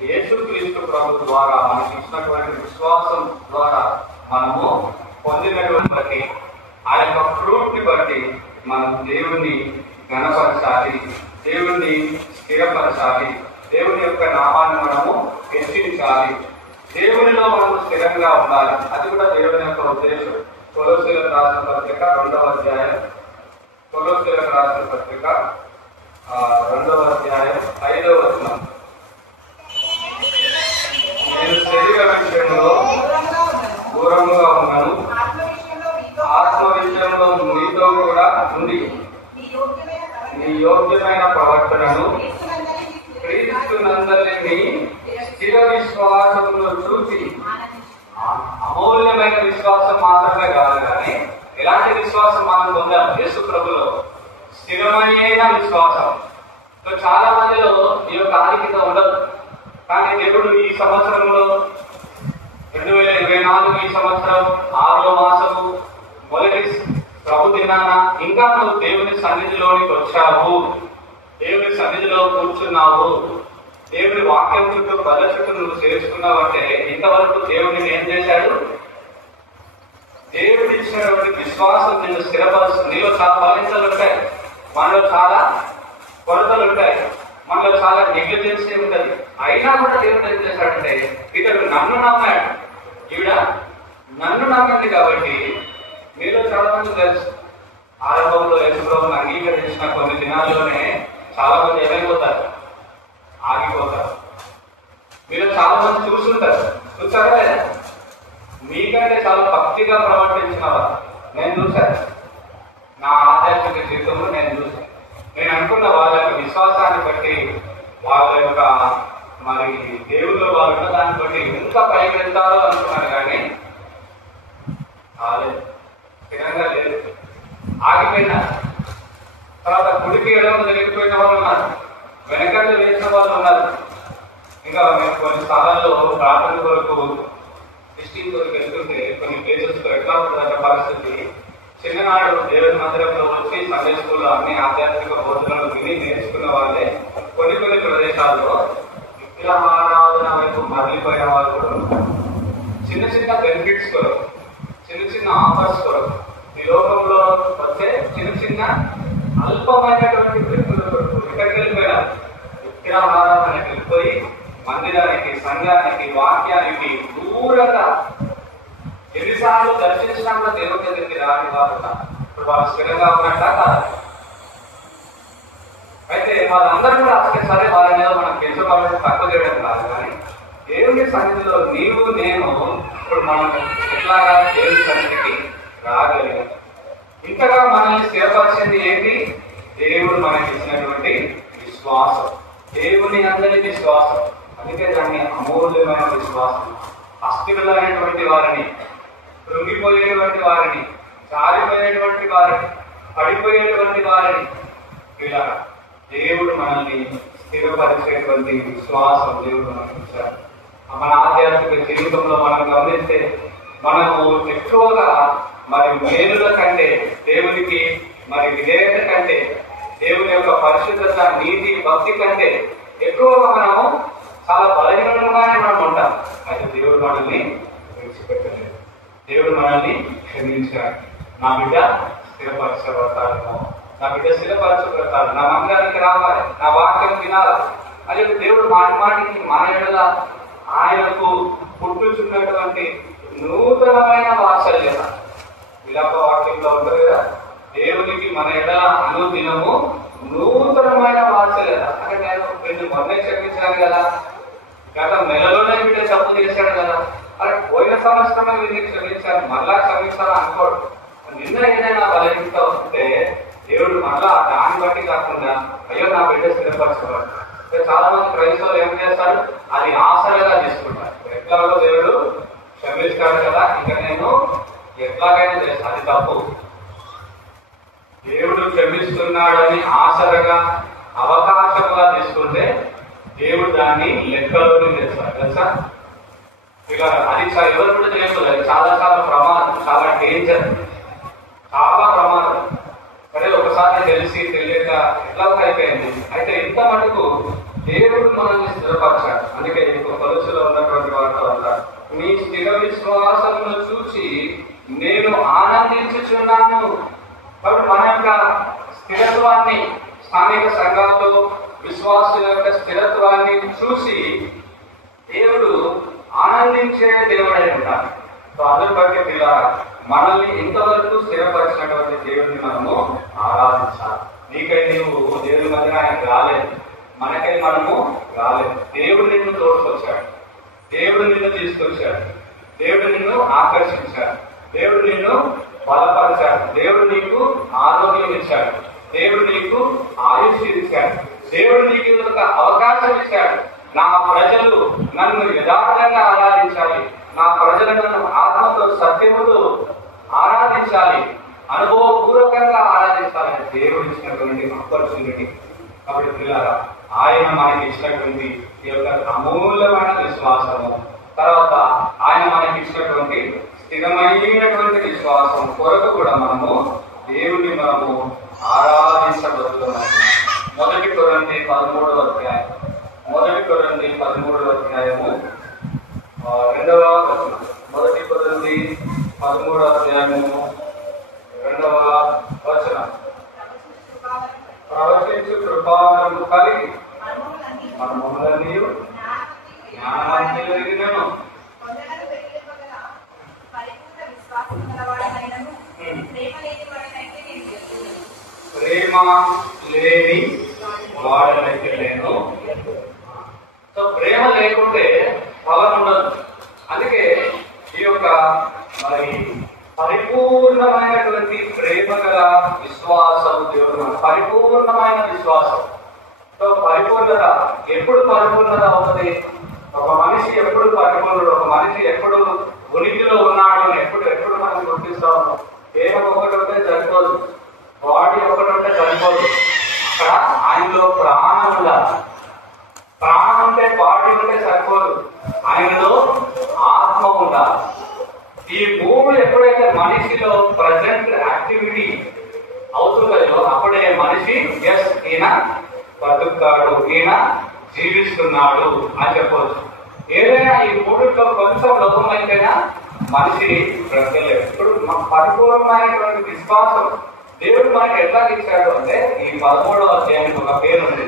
యేసుక్రీస్తు ప్రభు ద్వారా మనకి ఇచ్చినటువంటి విశ్వాసం ద్వారా మనము పొందినటువంటి బట్టి, ఆ యొక్క ఫ్రూట్ ని బట్టి మనం దేవుణ్ణి ఘనపరచాలి, దేవుణ్ణి స్థిరపరచాలి, దేవుని యొక్క నామాన్ని మనము హెచ్చించాలి, దేవునిలో మనము స్థిరంగా ఉండాలి. అది కూడా దేవుని యొక్క ఉద్దేశం. కొలొస్సీయులకు రాసిన పత్రిక 2వ అధ్యాయం, కొలొస్సీయులకు రాసిన పత్రిక 2వ అధ్యాయం 5వ వచనం, నేను శరీర విషయంలో దూరంగా ఉన్నాను, ఆత్మ విషయంలో మీతో కూడా ఉండి నీ యోగ్యమైన ప్రవర్తనను క్రీస్తునందరినీ స్థిర విశ్వాసంలో చూసి, అమూల్యమైన విశ్వాసం మాత్రమే కాదు కానీ ఎలాంటి విశ్వాసం మనం పొందాం యేసు ప్రభులో, స్థిరమైన విశ్వాసం. చాలా మందిలో ఈ యొక్క ఆధిక్యత ఉండదు. కానీ దేవుడు ఈ సంవత్సరంలో 2024 ఈ సంవత్సరం 6వ మాసము మొదటి ప్రభు దినాన ఇంకా నువ్వు దేవుని సన్నిధిలోనికి వచ్చావు, దేవుని సన్నిధిలో కూర్చున్నావు, దేవుని వాక్యం చుట్టూ ప్రజల చుట్టూ నువ్వు చేర్చుకున్నావు అంటే ఇంతవరకు దేవుడిని ఏం చేశాడు? దేవుడు ఇచ్చినటువంటి విశ్వాసం నిన్ను స్థిరపరుస్తుంది. నీలో చాలా ఫలితాలు ఉంటాయి, మనలో చాలా కొరతలు ఉంటాయి, మనలో చాలా నెగ్లిజెన్సీ ఉంటుంది. అయినా కూడా దేవుడు ఏం చేశాడంటే, ఇతడు నన్ను నమ్మాడు, ఈవిడ నన్ను నమ్మింది. కాబట్టి మీలో చాలా మంది తెలుసు, ఆరంభంలో యేసుప్రభువును అంగీకరించిన కొన్ని దినాల్లోనే చాలా మంది ఏమైపోతారు? ఆగిపోతారు. మీరు చాలా మంది చూసారా లేదా? మీకంటే చాలా భక్తిగా ప్రవర్తించిన వారు నేను చూశాను. నా ఆధ్యాత్మిక జీవితంలో నేను చూశాను. నేను అనుకున్న వాళ్ళ యొక్క విశ్వాసాన్ని బట్టి, వాళ్ళ యొక్క మరి దేవుళ్ళు వాళ్ళు ఉన్న దాన్ని బట్టి ఇంకా పైకి వెళ్తారో అనుకున్నాను, కానీ కాలేదు, స్థిరంగా లేదు, ఆగిపోయినారు. తర్వాత కుడికి ఎడమ జరిగిపోయిన వాళ్ళు ఉన్నారు, వెనకాల వేసిన వాళ్ళు ఉన్నారు. ఇంకా మేము కొన్ని స్థలాల్లో ప్రార్థన కొరకు విజిటింగ్ టూర్కి వెళ్తుంటే కొన్ని ప్లేసెస్ లో ఎట్లా ఉంటుందంటే పరిస్థితి, చిన్ననాడు దేవుని మందిరంలో వచ్చి సండే స్కూల్లో అన్ని ఆధ్యాత్మిక బోధనలు విని నేర్చుకున్న వాళ్ళే కొన్ని ప్రదేశాల్లో విగ్రహారాధన వైపు మరలిపోయిన వాళ్ళు కూడా ఉంటారు. చిన్న చిన్న బెనిఫిట్స్ కొరకు, చిన్న ఆఫర్స్ కొరకు, ఈ లోకంలో వచ్చే చిన్న అల్పమైనటువంటి వ్యక్తుల కొరకు ఎక్కడికి వెళ్ళిపోయారు? విగ్రహారాధనకి వెళ్ళిపోయి మందిరానికి, సంఘానికి, వాక్యానికి దూరంగా ఎన్నిసార్లు దర్శించినా కూడా దేవుని దగ్గరికి రాని వాళ్ళు. ఇప్పుడు వాళ్ళు స్థిరంగా ఉన్నట్ట కాదు. అయితే వాళ్ళందరూ కూడా అసలు సరే వాళ్ళని మనం పెంచుకోవాలని తక్కువ చేయడం కాదు, కానీ దేవుని సన్నిధిలో నీవు నేను ఇప్పుడు మనం ఎట్లాగా దేవుని సన్నిధికి రాగలిగాం. ఇంతగా మనల్ని స్థిరపరిచింది ఏంటి? దేవుడు మనకి ఇచ్చినటువంటి విశ్వాసం, దేవుని అందరి విశ్వాసం. అందుకే దాన్ని అమూల్యమైన విశ్వాసం. అస్థిరులైనటువంటి వారిని, కృంగిపోయేటువంటి వారిని, జారిపోయేటువంటి వారిని, పడిపోయేటువంటి వారిని ఇలా దేవుడు మనల్ని స్థిరపరిచేటువంటి విశ్వాసం దేవుడు మనకి ఇచ్చారు. మన ఆధ్యాత్మిక జీవితంలో మనం గమనిస్తే మనము ఎక్కువగా మరి మేలుల కంటే, దేవునికి మరి విధేయత కంటే, దేవుని యొక్క పరిశుద్ధత, నీతి, భక్తి కంటే ఎక్కువగా మనము చాలా బలహీనంగానే మనం ఉంటాం. అయితే దేవుడు మనల్ని విడిచిపెట్టలేదు. దేవుడు మనల్ని క్షమించాడు. నా బిడ్డ స్థిరపరచబడతాడేమో, నా బిడ్డ స్థిరపరచబడతాడు, నా మందిరానికి రావాలి, నా వాక్యం వినాలి అని దేవుడు మాటికి మన ఎడల ఆయనకు పుట్టుచున్నటువంటి నూతనమైన వాత్సల్యత. విలాప వాక్యంలో ఉంటుంది కదా, దేవునికి మన ఎడల అనుదినము నూతనమైన వాత్సల్యత. అంటే నేను మొన్నే క్షమించాను కదా, గత నెలలోనే వీడు తప్పు చేశాడు కదా, అలా పోయిన సంవత్సరమే వీడిని క్షమించాను, మళ్ళా క్షమించాలని అనుకోడు. నిన్న ఏదైనా బలహీనత వస్తే దేవుడు మళ్ళా దాన్ని బట్టి కాకుండా అయ్యో నా బిడ్డ స్థిరపరచబడు. చాలా మంది క్రైస్తవులు ఏం చేస్తారు? అది ఆసరగా తీసుకుంటారు. ఎట్లాగో దేవుడు క్షమిస్తాడు కదా, ఇక నేను ఎట్లాగైనా చేస్తాను. అది తప్పు. దేవుడు క్షమిస్తున్నాడని ఆసరగా, అవకాశంగా తీసుకుంటే దేవుడు దాన్ని లెక్కలోకి చేస్తాడు తెలుసా. ఇలా అది ఎవరు కూడా చేయలేదు. చాలా ప్రమాదం, చాలా డేంజర్, చాలా ప్రమాదం. సరే ఒకసారి తెలిసి తెలియక ఎట్లా అయిపోయింది. అయితే ఇంత మటుకు దేవుడు మనల్ని స్థిరపరచాడు. అందుకే కొలుసులో ఉన్నటువంటి వారితో అంటారు, మీ స్థిర విశ్వాసమును చూసి నేను ఆనందించుచున్నాను. కాబట్టి మన యొక్క స్థిరత్వాన్ని, స్థానిక సంఘాల్లో విశ్వాసుల యొక్క స్థిరత్వాన్ని చూసి దేవుడు ఆనందించే దేవుడై ఉంటాడు. సో అందుని బట్టి పిల్లలు మనల్ని ఇంతవరకు స్థిరపరిచినటువంటి దేవుడిని మనము ఆరాధించాలి. నీకై నీవు దేవుని మధ్య ఆయనకు రాలేదు, మనకై మనము రాలేదు. దేవుడు నిన్ను తోడుకొచ్చాడు, దేవుడు నిన్ను తీసుకొచ్చాడు, దేవుడు నిన్ను ఆకర్షించాడు, దేవుడు నిన్ను బలపరిచాడు, దేవుడు నీకు ఆరోగ్యం ఇచ్చాడు, దేవుడు నీకు ఆయుష్ ఇచ్చాడు, దేవుడు నీకు ఒక అవకాశం ఇచ్చాడు. నా ప్రజలు నన్ను యథార్థంగా ఆరాధించాలి, నా ప్రజలు నన్ను ఆత్మతో సత్యముతో ఆరాధించాలి, అనుభవపూర్వకంగా ఆరాధించాలని దేవుడు ఇచ్చినటువంటి ఆపర్చునిటీ. కాబట్టి పిల్లల ఆయన మనకి ఇచ్చినటువంటి ఈ యొక్క అమూల్యమైన విశ్వాసము, తర్వాత ఆయన మనకి ఇచ్చినటువంటి స్థిరమైనటువంటి విశ్వాసం కొరకు కూడా మనము దేవుని మనము ఆరాధించబడుతున్నాము. 1 కొరింథీ 13వ అధ్యాయం, 1 కొరింథీ 13వ అధ్యాయము 2వ వచనం. 1 కొరింథీ 13వ అధ్యాయము 2వ వచనం. ప్రవచించు కృపావరము కలిగి మనములన్నీ జ్ఞానాన్ని కలిగినను ప్రేమ లేని వాడనైతే లేను. సో ప్రేమ లేకుంటే ఫలం ఉండదు. అందుకే ఈ యొక్క మరి పరిపూర్ణమైనటువంటి ప్రేమ గల విశ్వాసం దేవుడు, పరిపూర్ణమైన విశ్వాసం. సో పరిపూర్ణత ఎప్పుడు పరిపూర్ణత అవుతుంది? ఒక మనిషి ఎప్పుడు పరిపూర్ణుడు, ఒక మనిషి ఎప్పుడు ఉనికిలో ఉన్నాడు ఎప్పుడు మనం గుర్తిస్తాము. దేహం ఒకటి ఉంటే సరిపోదు, బాడీ ఒకటి ఉంటే సరిపోదు, అక్కడ ఆయనలో ప్రాణం ఉండాలి. ప్రాణం ఉంటే బాడీ ఉంటే సరిపోదు, ఆయనలో ఆత్మ ఉండాలి. ఉండాలి. ఈ మూడు ఎప్పుడైతే మనిషిలో ప్రజెంట్ యాక్టివిటీ అవుతుందో అప్పుడే మనిషి ఎస్ ఈయన బతుకుతాడు, ఈయన జీవిస్తున్నాడు అని చెప్పవచ్చు. ఏదైనా ఈ మూడిట్లో కొంచెం లోపం అయితేనా మనిషి బ్రతకలేదు. ఇప్పుడు పరిపూర్ణమైనటువంటి విశ్వాసం దేవుడు మనకి ఎట్లా ఇచ్చాడు అంటే ఈ 13వ అధ్యాయానికి ఒక పేరు ఉంది.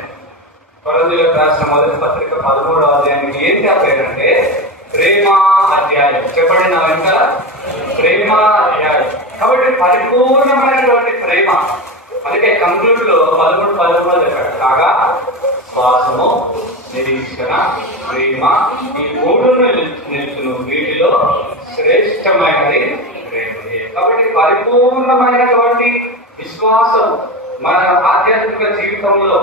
కొరింథీయులకు రాసిన మొదటి పత్రిక 13వ అధ్యాయానికి ఏంటి ఆ పేరు అంటే ప్రేమ అధ్యాయం. చెప్పండి నా వెంట ప్రేమ అధ్యాయం. కాబట్టి పరిపూర్ణమైనటువంటి ప్రేమ. అందుకే కంక్లూడ్ లో 13 చెప్పాడు. కాగా శ్వాసము, నిరీక్షణ, ప్రేమ ఈ మూడు నిలుచును, వీటిలో శ్రేష్టమైనది ప్రేమే. కాబట్టి పరిపూర్ణమైనటువంటి విశ్వాసం మన ఆధ్యాత్మిక జీవితంలో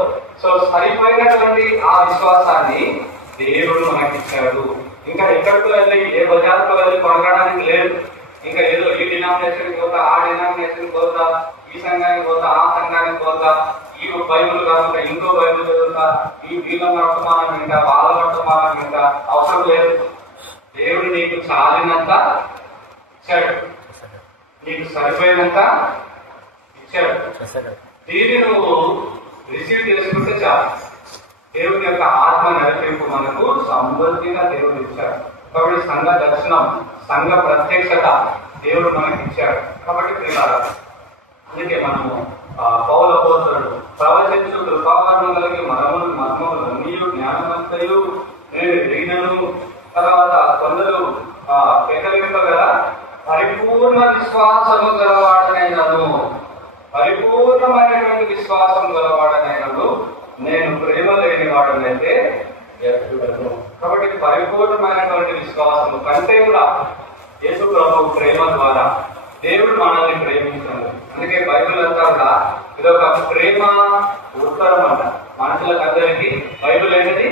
సరిపోయినటువంటి ఆ విశ్వాసాన్ని దేవుడు మనకిచ్చాడు. ఇంకా ఎక్కడికి వెళ్ళి ఏ బజార్కు వెళ్ళి కొనగడానికి లేదు. ఇంకా ఏదో ఈ డినామినేషన్కి పోతా, ఆ డినామినేషన్కి పోతా, ఈ సంఘానికి పోతా, ఆ సంఘానికి పోతా, ఈ బైబుల్ కాకుండా ఇంకో బైబుల్ చదువుతా, ఈ వీళ్ళ వర్తమానం వింటా, వాళ్ళ వర్తమానం వింటా, అవసరం లేదు. దేవుడు నీకు చాలినంత ఇచ్చాడు, నీకు సరిపోయినంత ఇచ్చాడు. దీన్ని నువ్వు రిసీవ్ చేసుకుంటే చాలు. దేవుని యొక్క ఆత్మ నడిపింపు మనకు సమృద్ధిగా దేవుడు ఇచ్చాడు. కాబట్టి సంఘ దర్శనం, సంఘ ప్రత్యక్షత దేవుడు మనకి ఇచ్చాడు. కాబట్టి ప్రియులారా, అందుకే మనము పౌల అపోస్తలుడు ప్రవచించు కృపావరణం కలిగి మర్మములు నీయు జ్ఞానవంతయు నేను ఎరిగినను, తర్వాత కొందరు పెద్దగల పరిపూర్ణ విశ్వాసము గలవాడనైనను, పరిపూర్ణమైనటువంటి విశ్వాసం గలవాడనైనను, నేను ప్రేమ లేని వాడనైతే ఎదుగుదను. కాబట్టి పరిపూర్ణమైనటువంటి విశ్వాసము కంటే కూడా యేసు ప్రభు ప్రేమ ద్వారా దేవుడు మనల్ని ప్రేమించాడు. అందుకే బైబిల్ అంతా కూడా ఇదొక ప్రేమ ఉత్తరం అంట. మనుషులకు అందరికీ బైబిల్ అనేది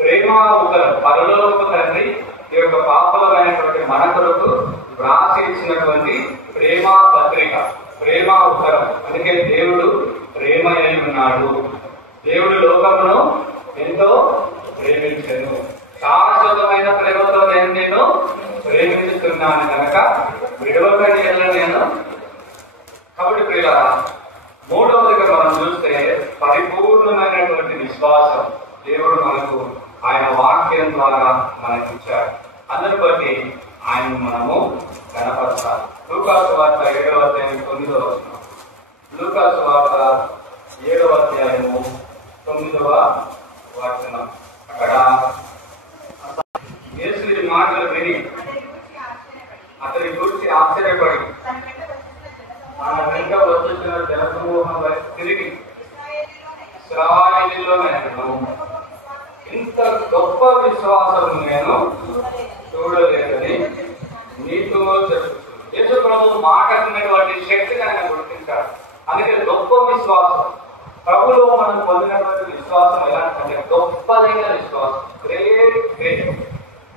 ప్రేమ ఉత్తరం. పరలోకపు తండ్రి ఈ యొక్క పాపలమైనటువంటి మన కొరకు వ్రాసి ఇచ్చినటువంటి ప్రేమ పత్రిక, ప్రేమ ఉత్తరం. అందుకే దేవుడు ప్రేమ అయి ఉన్నాడు. దేవుడు లోకమును ఎంతో ప్రేమించను, శాశ్వతమైన ప్రేమతో నేను ప్రేమించుతున్నాను కనుక విడవకని నేను. కాబట్టి ప్రియులారా, మూడవదిగా మనం చూస్తే పరిపూర్ణమైనటువంటి విశ్వాసం దేవుడు మనకు ఆయన వాక్యం ద్వారా మనకి ఇచ్చాడు. అందరి బట్టి ఆయన మనము కనపరచాలి. లూకాసు వార్త 7వ అధ్యాయం 9వ వచనం. లూకాసు వార్త 7వ అధ్యాయము 9వ వచనం. అక్కడ యేసు ఈ మాటలు విని అతని గురించి ఆశ్చర్యపడి ఆయన వెంట వచ్చుతున్న జనసమూహం వైపు తిరిగి ఇశ్రాయేలీయుల్లో ఇంత గొప్ప విశ్వాసం నేను చూడలేదని నీతో చెప్తున్నాను. యేసు ప్రభు మాట్లాడినటువంటి శక్తిని ఆయన గుర్తించాడు. అందుకే గొప్ప విశ్వాసం ప్రభులో మనం పొందినటువంటి విశ్వాసం ఎలాంటి గొప్పదైన విశ్వాసం, గ్రేట్.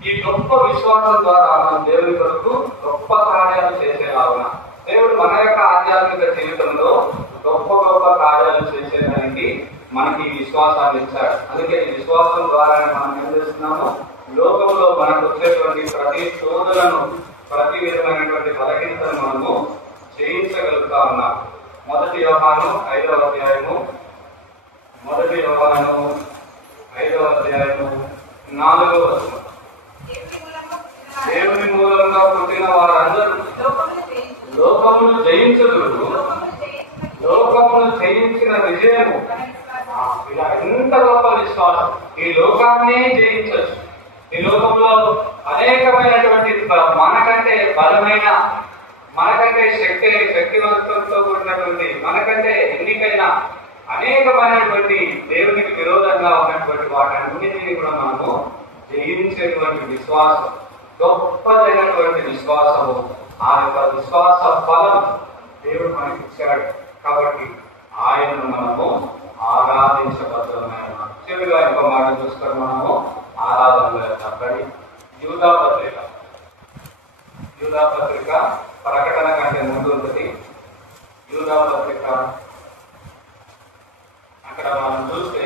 ఈ గొప్ప విశ్వాసం ద్వారా మనం దేవుని కొరకు గొప్ప కార్యాలు చేసేలాగా దేవుడు మన యొక్క ఆధ్యాత్మిక జీవితంలో గొప్ప గొప్ప కార్యాలు చేసేదానికి మనకి ఈ విశ్వాసాన్ని ఇచ్చాడు. అందుకే ఈ విశ్వాసం ద్వారా మనం ఏం చేస్తున్నాము, లోకంలో మనకు వచ్చేటువంటి ప్రతి శోధనను, ప్రతి విధమైనటువంటి బలహీనతను మనము జయించగలుగుతా ఉన్నాం. మొదటి యోహాను 5వ అధ్యాయము 4వ వచనం. దేవుని మూలంగా పుట్టిన వారందరూ లోకమును జయించుదురు, లోకమును జయించిన విజయము. ఇలా ఎంత గొప్ప విశ్వాసం! ఈ లోకాన్నే జయించవచ్చు. ఈ లోకంలో అనేకమైనటువంటి మనకంటే బలమైన, మనకంటే శక్తివంతంతో కూడినటువంటి, మనకంటే ఎన్నికైన అనేకమైనటువంటి దేవునికి విరోధంగా ఉన్నటువంటి వాటన్నిటినీ కూడా మనము జయించేటువంటి విశ్వాసం, గొప్పదైనటువంటి విశ్వాసము. ఆ యొక్క విశ్వాస ఫలం దేవుడు మనకి ఇచ్చాడు. కాబట్టి ఆయనను మనము ఆరాధించబద్దులమైన. చివరిగా ఇంకో మాట చూసుకొని మనము ఆరాధనలో వెళ్తాం. యూదా పత్రిక ప్రకటన కంటే ముందు ఉంటుంది. యూదా పత్రిక అక్కడ మనం చూస్తే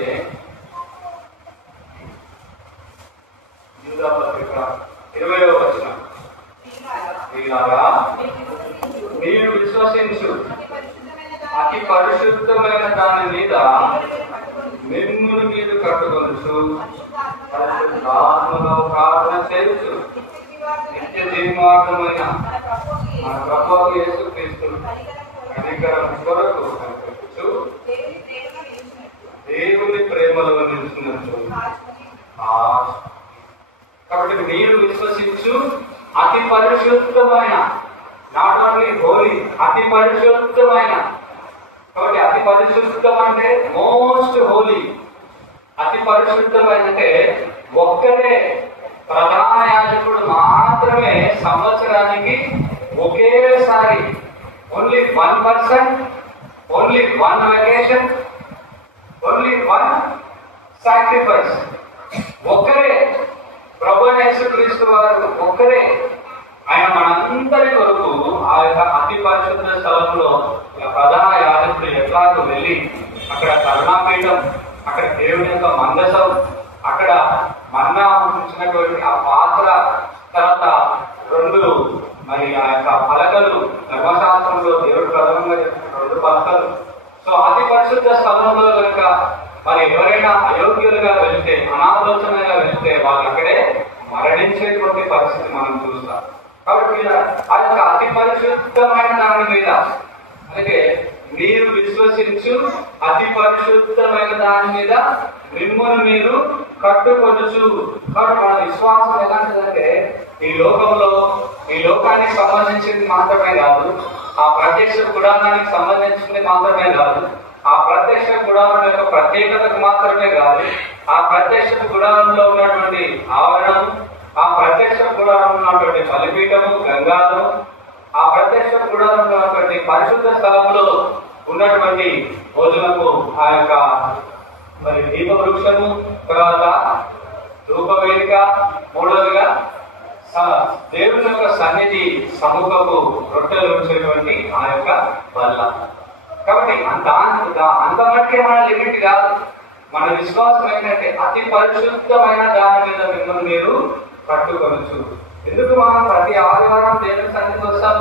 యూదా పత్రిక 20వ వచనం. పరిశుద్ధమైన దాని మీద మిమ్మును మీరు కట్టుకొనుచు ఆత్మలో ప్రార్థన చేయుచు నిత్య జీవార్థమైన మన ప్రభువు యేసుక్రీస్తు కనికరం కొరకు కనిపించు దేవుని ప్రేమలో నిలుచున్నట్టు. కాబట్టి మీరు విశ్వసించు అతి పరిశుద్ధమైన, నాట్ ఓన్లీ హోలీ, అతి పరిశుద్ధమైన. కాబట్టి అతి పరిశుద్ధం అంటే మోస్ట్ హోలీ. అతి పరిశుద్ధమైన అంటే ఒక్కరే ప్రధాన యాజకుడు మాత్రమే సంవత్సరానికి ఒకేసారి, only 1 person, only 1 vacation, only 1 sacrifice. ఒక్కరే ప్రభు యేసుక్రీస్తు వారు ఒక్కరే. ఆయన మనందరి కొరకు ఆ యొక్క అతి పరిశుద్ధ స్థలంలో ప్రధాన యాజకుడు ఎట్లాగో వెళ్ళి అక్కడ కరుణాపీఠం, అక్కడ దేవుని యొక్క మందసం, అక్కడ మన్నా ఉంచినటువంటి ఆ పాత్ర, తర్వాత 2 మరి ఆ యొక్క పలకలు, ధర్మశాస్త్రంలో దేవుడు ప్రధానంగా చెప్పిన 2 పలకలు. సో అతి పరిశుద్ధ స్థలంలో కనుక మరి ఎవరైనా అయోగ్యులుగా వెళ్తే, అనాలోచనగా వెళ్తే వాళ్ళు అక్కడే మరణించేటువంటి పరిస్థితి మనం చూస్తాం. కాబట్టి ఆ యొక్క అతి పరిశుద్ధమైన దాని మీద, అలాగే మీరు విశ్వసించు అతి పరిశుద్ధమైన దాని మీద మిమ్మల్ని మీరు కట్టుకొనుచు. కాబట్టి మన విశ్వాసం ఎలాంటిదంటే ఈ లోకానికి సంబంధించింది మాత్రమే కాదు, ఆ ప్రత్యక్ష గుడారానికి సంబంధించింది మాత్రమే కాదు, ఆ ప్రత్యక్ష గుడారం యొక్క ప్రత్యేకతకు మాత్రమే కాదు, ఆ ప్రత్యక్ష గుడారంలో ఉన్నటువంటి ఆవరణం, ఆ ప్రత్యక్ష గుడారంలో ఉన్నటువంటి బలిపీఠము, గంగాధం, ఆ ప్రత్యక్ష గుడారంలో ఉన్నటువంటి పరిశుద్ధ స్థలంలో ఉన్నటువంటి భోజనము, ఆ యొక్క మరి దీప వృక్షము, తర్వాత ధూపవేదిక, మూడవదిగా దేవుని యొక్క సన్నిధి సముఖపు రొట్టెలు ఉంచేటువంటి ఆ యొక్క బల్ల. కాబట్టి అంత మట్టికే మన లిమిట్ కాదు. మన విశ్వాసం ఏంటంటే అతి పరిశుద్ధమైన దాని మీద మిమ్మల్ని మీరు కట్టుకొనొచ్చు. ఎందుకు మనం ప్రతి ఆదివారం దేవుని సన్నిధికి వస్తాం?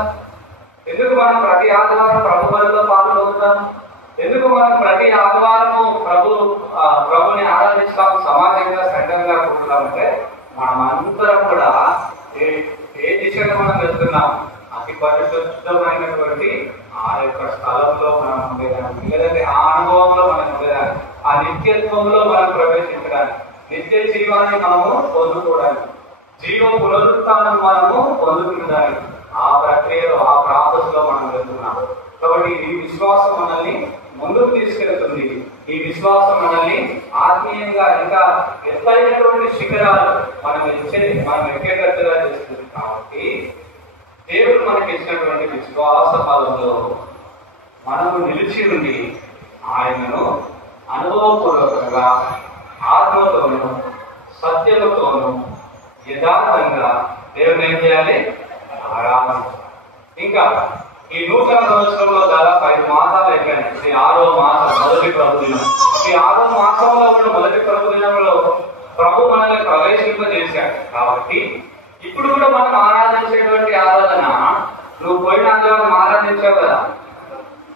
ఎందుకు మనం ప్రతి ఆదివారం ప్రభు బలిలో పాల్గొంటాం? ఎందుకు మనం ప్రతి ఆదివారము ప్రభుని ఆరాధిస్తాం, సమాజంగా సంఘంగా కూడుతామంటే మనమందరం కూడా ఏ దిశగా మనం వెళ్తున్నాం? అతి పరిశుద్ధమైనటువంటి ఆ యొక్క స్థలంలో మనం ఉండేదానికి, లేదంటే ఆ అనుభవంలో మనం ఉండేదానికి, ఆ నిత్యత్వంలో మనం ప్రవేశించడానికి, నిత్య జీవాన్ని మనము పొందుకోవడానికి, జీవ పునరుత్థానం మనము పొందుకునేదానికి ఆ ప్రక్రియలో, ఆ ప్రాసెస్ లో మనం వెళ్తున్నాం. కాబట్టి ఈ విశ్వాసం మనల్ని ముందుకు తీసుకెళ్తుంది. ఈ విశ్వాసం మనల్ని ఆత్మీయంగా ఇంకా ఎత్తైనటువంటి శిఖరాలు మనం ఎక్కేటట్టుగా చేస్తుంది. కాబట్టి దేవుడు మనకి ఇచ్చినటువంటి విశ్వాస పదంలో మనము నిలిచి ఉండి ఆయనను అనుభవపూర్వకంగా ఆత్మతోనూ సత్యముతోనూ యథార్థంగా దేవుని ఏం చేయాలి? ఆరాధన. ఇంకా ఈ నూతన సంవత్సరంలో దాదాపు 5 మాసాలు అయిపోయాయి. ఈ 6వ మాసం మొదటి ప్రభుదినం. ఈ 6వ మాసంలో ఉన్న మొదటి ప్రభుదినంలో ప్రభు మనల్ని ప్రవేశింపజేశాడు. కాబట్టి ఇప్పుడు కూడా మనం ఆరాధించేటువంటి ఆరాధన, నువ్వు పోయిన ఆదివారం ఆరాధించావు కదా,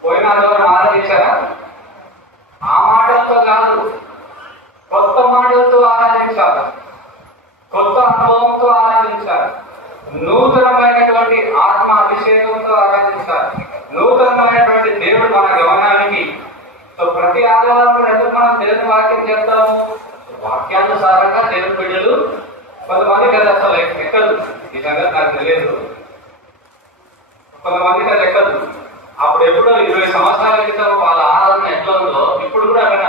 పోయిన ఆదివారం ఆరాధించారా? ఆ మాటలతో కాదు, కొత్త మాటలతో ఆరాధించాలి, కొత్త అనుభవంతో ఆరాధించాలి, నూతనమైనటువంటి ఆత్మ అభిషేకంతో ఆరాధించాలి, నూతనమైనటువంటి దేవుడు మన గమనానికి. సో ప్రతి ఆదివారం ఎందుకు మనం దేవుని వాక్యం చేస్తాము? వాక్యానుసారంగా దేవుని బిడ్డలు కొంతమందికి అది అసలు ఎక్కదు. ఈ సంగతి నాకు తెలియదు. కొంతమందికి అది ఎక్కదు. అప్పుడు ఎప్పుడో 20 సంవత్సరాల క్రితం వాళ్ళ ఆరాధన ఎట్లా ఉందో ఇప్పుడు కూడా అక్కడ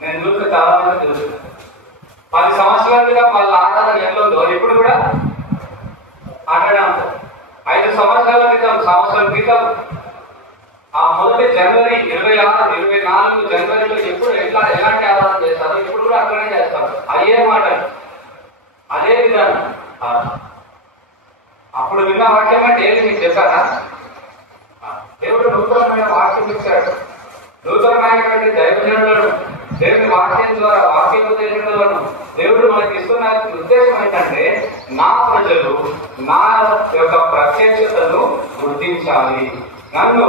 నేను చూస్తే చాలా మంది తెలుసు. 10 సంవత్సరాల క్రితం వాళ్ళ ఆరాధన ఎట్లా ఉందో ఇప్పుడు కూడా అక్కడే ఉంటారు. 5 సంవత్సరాల క్రితం, సంవత్సరం క్రితం ఆ మొదటి జనవరి 26, 24 జనవరిలో ఎప్పుడు ఎలాంటి ఆరాధన చేస్తారు ఇప్పుడు కూడా అక్కడే చేస్తారు. అయ్యే మాట, అదే విధానం. అప్పుడు విన్న వాక్యం అంటే ఏది మీకు చెప్పారా? దేవుడు నూతనమైన వాక్యం ఇచ్చాడు. నూతనమైనటువంటి దైవజనులను దేవుని వాక్యం ద్వారా, వాక్యోపదేశకులను దేవుడు మనకి ఇస్తున్న ఉద్దేశం ఏంటంటే నా ప్రజలు నా యొక్క ప్రత్యక్షతను గుర్తించాలి. నన్ను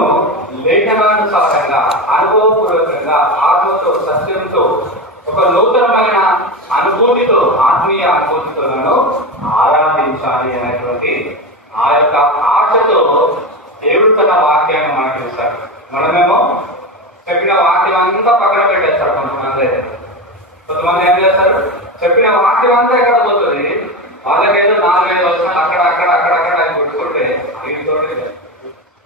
లేఖనానుసారంగా అనుభవపూర్వకంగా ఆత్మతో సత్యంతో ఒక నూతనమైన అనుభూతితో ఆత్మీయ అనుభూతితో నన్ను ఆరాధించాలి అనేటువంటి ఆ యొక్క ఆశతో దేవుడు తన వాక్యాన్ని మనకి ఇస్తాడు. మనమేమో చెప్పిన వాక్యం అంతా పక్కన పెట్టేస్తారు. కొంతమంది ఏం చేస్తారు, చెప్పిన వాక్యం అంతా ఎక్కడ పోతుంది, వాళ్ళకేదో 4-5 వర్షాలు అక్కడ అని కొట్టుకుంటే వీటితో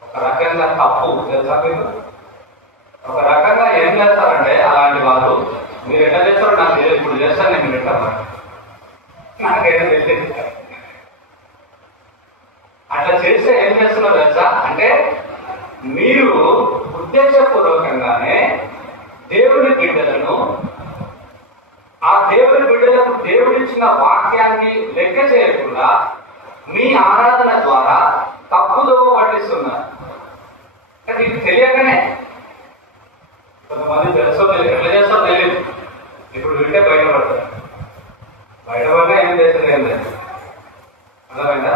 ఒక రకంగా తప్పు తెలుసా మీరు. ఒక రకంగా ఏం చేస్తారంటే అలాంటి వారు, మీరు ఎట్లా చేస్తారో నాకు తెలియదు, ఇప్పుడు చేస్తాను నేను పెట్టాను, నాకైతే తెలియదు. అట్లా చేస్తే ఏం చేస్తున్నారు తెలుసా అంటే, మీరు ఉద్దేశపూర్వకంగానే దేవుని బిడ్డలను, ఆ దేవుని బిడ్డలకు దేవుడిచ్చిన వాక్యాన్ని లెక్క చేయకుండా మీ ఆరాధన ద్వారా తప్పుదోవ పట్టిస్తున్నారు. ఇది తెలియకనే, కొంతమంది తెలుసో తెలియదు, ఎట్లా చేస్తో తెలియదు, ఇప్పుడు వింటే బయటపడతారు. బయటపడినా ఏం చేస్తుంది ఏం లేదు. అర్థమైందా?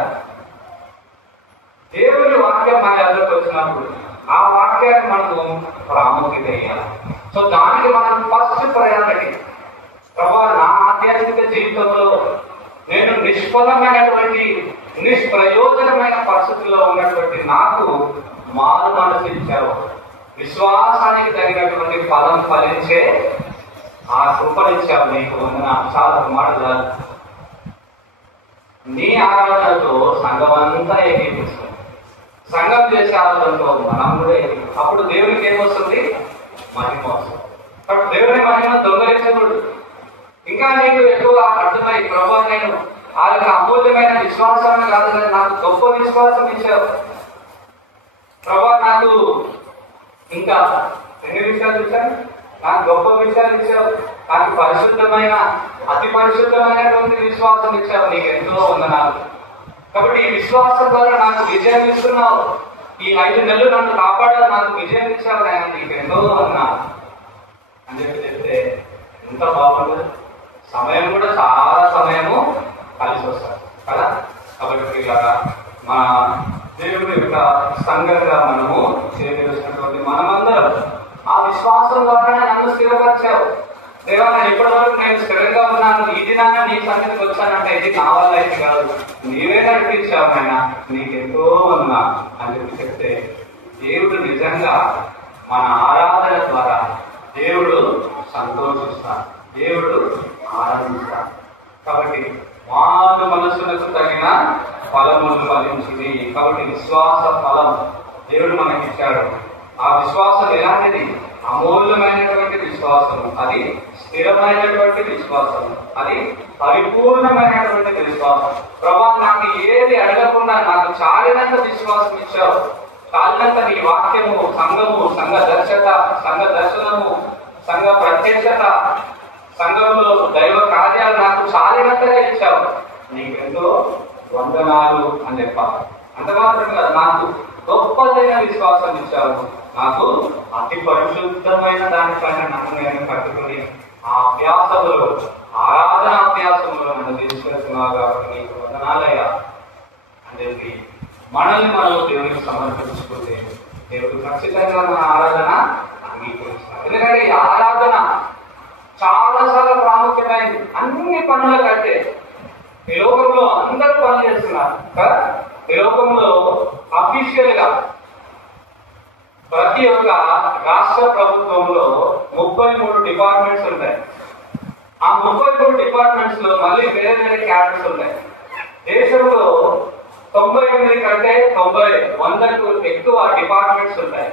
దేవుని వాక్యం మన ఎదురుకు వచ్చినప్పుడు ఆ వాక్యాన్ని మనకు ప్రాముఖ్యత ఇవ్వాలి. సో దానికి మనం ఫస్ట్ ప్రయారిటీ, ప్రభా నా ఆధ్యాత్మిక జీవితంలో నేను నిష్ఫలమైనటువంటి నిష్ప్రయోజనమైన పరిస్థితుల్లో ఉన్నటువంటి నాకు మారు మనసు ఇచ్చావు, విశ్వాసానికి తగినటువంటి ఫలం ఫలించే ఆ కృపనిచ్చావు, నీకు వందన. చాలా మాటలు నీ ఆరాధనతో సంఘం అంతా ఏకీపిస్తుంది, సంఘం చేసే ఆరాధనతో మనం కూడా ఏకీపిస్తాం. అప్పుడు దేవునికి ఏమొస్తుంది? మహిమ వస్తుంది. కాబట్టి దేవుని మహిమ దొంగలించకూడదు. ఇంకా నీకు ఎక్కువ అర్థమై, ప్రభా నేను ఆ యొక్క అమూల్యమైన విశ్వాసాన్ని కాదు కానీ నాకు గొప్ప విశ్వాసం ఇచ్చావు ప్రభా, నాకు ఇంకా ఎన్ని విషయాలు ఇచ్చాను, నాకు గొప్ప విషయాలు ఇచ్చావు, నాకు పరిశుద్ధమైన అతి పరిశుద్ధమైనటువంటి విశ్వాసం ఇచ్చావు, నీకు ఎంతో వందనాలు. కాబట్టి ఈ విశ్వాసం ద్వారా నాకు విజయం ఇస్తున్నావు, ఈ 5 నెలలు నన్ను కాపాడావు, నాకు విజయం ఇచ్చావు, నేను నీకు ఎంతో వందనాలు అని చెప్తే ఎంత బాగుంటుంది. సమయం కూడా చాలా సమయము కలిసి వస్తారు కదా. కాబట్టి ఇలాగా మన దేవుడి యొక్క సంఘంగా మనము చేయవలసినటువంటి మనమందరం ఆ విశ్వాసం ద్వారానే నన్ను స్థిరపరిచావు. దేవా, ఇప్పటి వరకు నేను స్థిరంగా ఉన్నాను, ఈ దినాన్ని నీ సన్నిధికి వచ్చానంటే ఇది నా వల్ల అయితే కాదు, నీవే నడిపించావు ఆయన, నీకెంతో ఉన్నా అని చెప్పి చెప్తే దేవుడు నిజంగా మన ఆరాధన ద్వారా దేవుడు సంతోషిస్తాడు, దేవుడు ఆరాధిస్తాడు. కాబట్టి మారు మనసులకు తగిన ఫలములు ఫలించింది. కాబట్టి విశ్వాస ఫలం దేవుడు మనకిచ్చాడు. ఆ విశ్వాసం ఎలాంటిది? అమూల్యమైనటువంటి విశ్వాసం, అది స్థిరమైనటువంటి విశ్వాసం, అది పరిపూర్ణమైనటువంటి విశ్వాసం. ప్రభా, నాకు ఏది అడగకుండా నాకు చాలినంత విశ్వాసం ఇచ్చావు, చాలినంత నీ వాక్యము, సంఘము, సంఘ దర్శనము, సంఘ ప్రత్యక్షత, సంఘంలో దైవ కార్యాలు నాకు చాలినంతగా ఇచ్చావు, నీకెంతో వందనాలు అని చెప్పాలి. అంత మాత్రం కదా, నాకు గొప్పదైన విశ్వాసం ఇచ్చావు, నాకు అతి పరిశుద్ధమైన దానిపైన నన్ను నేను కట్టుకుని ఆ అభ్యాసములో, ఆరాధన అభ్యాసంలో నన్ను తీసుకెళ్తున్నావు కాబట్టి నీకు వందనాలయ్యా అని చెప్పి మనల్ని మనం దేవునికి సమర్పించుకుంటే దేవుడు ఖచ్చితంగా మన ఆరాధన అంగీకరిస్తారు. ఎందుకంటే ఈ ఆరాధన చాలా ప్రాముఖ్యమైనది. అన్ని పనుల కంటే ఈ లోకంలో అందరూ పనులు చేస్తున్నారు కదా. ఈ లోకంలో అఫీషియల్ గా ప్రతి ఒక్క రాష్ట్ర ప్రభుత్వంలో 33 డిపార్ట్మెంట్స్ ఉంటాయి. ఆ 33 డిపార్ట్మెంట్స్ లో మళ్ళీ వేరే వేరే క్యాడర్స్ ఉంటాయి. దేశంలో 99 కంటే 100కు ఎక్కువ డిపార్ట్మెంట్స్ ఉంటాయి.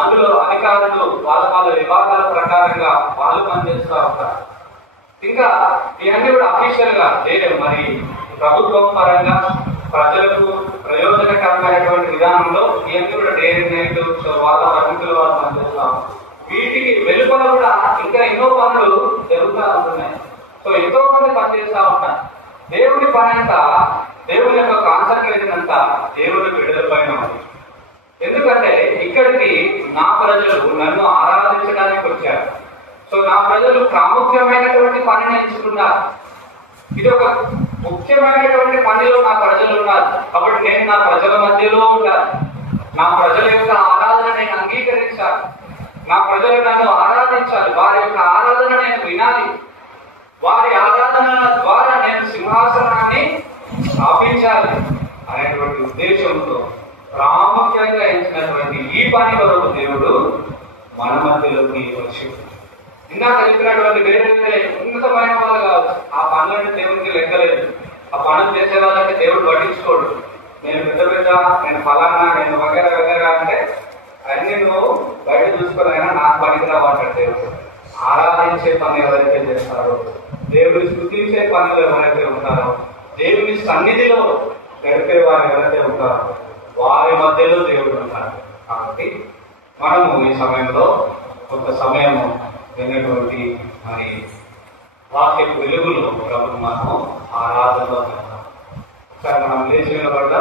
అందులో అధికారులు వాళ్ళ విభాగాల ప్రకారంగా వాళ్ళు పనిచేస్తూ ఉంటారు. ఇంకా ఇవన్నీ కూడా అఫీషియల్ గా లేదు, మరి ప్రభుత్వం పరంగా ప్రజలకు ప్రయోజనకరమైనటువంటి విధానంలో ఇవన్నీ కూడా డైరీ నైట్లు వాళ్ళ పరిమితులు వాళ్ళు పనిచేస్తాం. వీటికి వెలుపల కూడా ఇంకా ఎన్నో పనులు జరుగుతూ ఉంటున్నాయి. సో ఎంతో మంది పనిచేస్తూ ఉంటారు. దేవుడి పని అంతా, దేవుడి యొక్క కాన్సన్ట్రేషన్ అంతా దేవుడి బిడ్డల పైన ఉంది. ఎందుకంటే ఇక్కడికి నా ప్రజలు నన్ను ఆరాధించడానికి వచ్చారు. సో నా ప్రజలు ప్రాముఖ్యమైనటువంటి పనిని ఎంచుకున్నారు. ఇది ఒక ముఖ్యమైనటువంటి పనిలో నా ప్రజలు ఉన్నారు. కాబట్టి నేను నా ప్రజల మధ్యలో ఉండాలి. నా ప్రజల యొక్క ఆరాధన నేను అంగీకరించాలి, నా ప్రజలు నన్ను ఆరాధించాలి, వారి యొక్క ఆరాధన నేను వినాలి, వారి ఆరాధన ద్వారా నేను సింహాసనాన్ని స్థాపించాలి అనేటువంటి ఉద్దేశంతో ప్రాముఖ్యంగా ఇచ్చినటువంటి ఈ పని కొరకు దేవుడు మన మధ్యలోకి వచ్చి ఇందాక చెప్పినటువంటి వేరే వేరే ఉన్నతమైన వాళ్ళు కావచ్చు, ఆ పనులంటే దేవుడికి లెక్కలేదు. ఆ పనులు చేసే వాళ్ళంటే దేవుడు పట్టించుకోడు. నేను పెద్ద నేను ఫలానా, నేను వగేరా వగేరా అంటే అన్ని నువ్వు బయట చూసుకునైనా నాకు పనికిరావు అంటాడు దేవుడు. ఆరాధించే పని ఎవరైతే చేస్తారో, దేవుడిని స్తుతించే పనులు ఎవరైతే ఉంటారో, దేవుని సన్నిధిలో గడిపే వారు ఎవరైతే ఉంటారో వారి మధ్యలో దేవుడు ఉంటారు. కాబట్టి మనము ఈ సమయంలో కొంత సమయము విన్నటువంటి మరి వాక్య వెలుగులో ప్రభుత్వం మనము ఆరాధనలో వెళ్తాం. ఒకసారి మనం లేచి నిలబడ్డా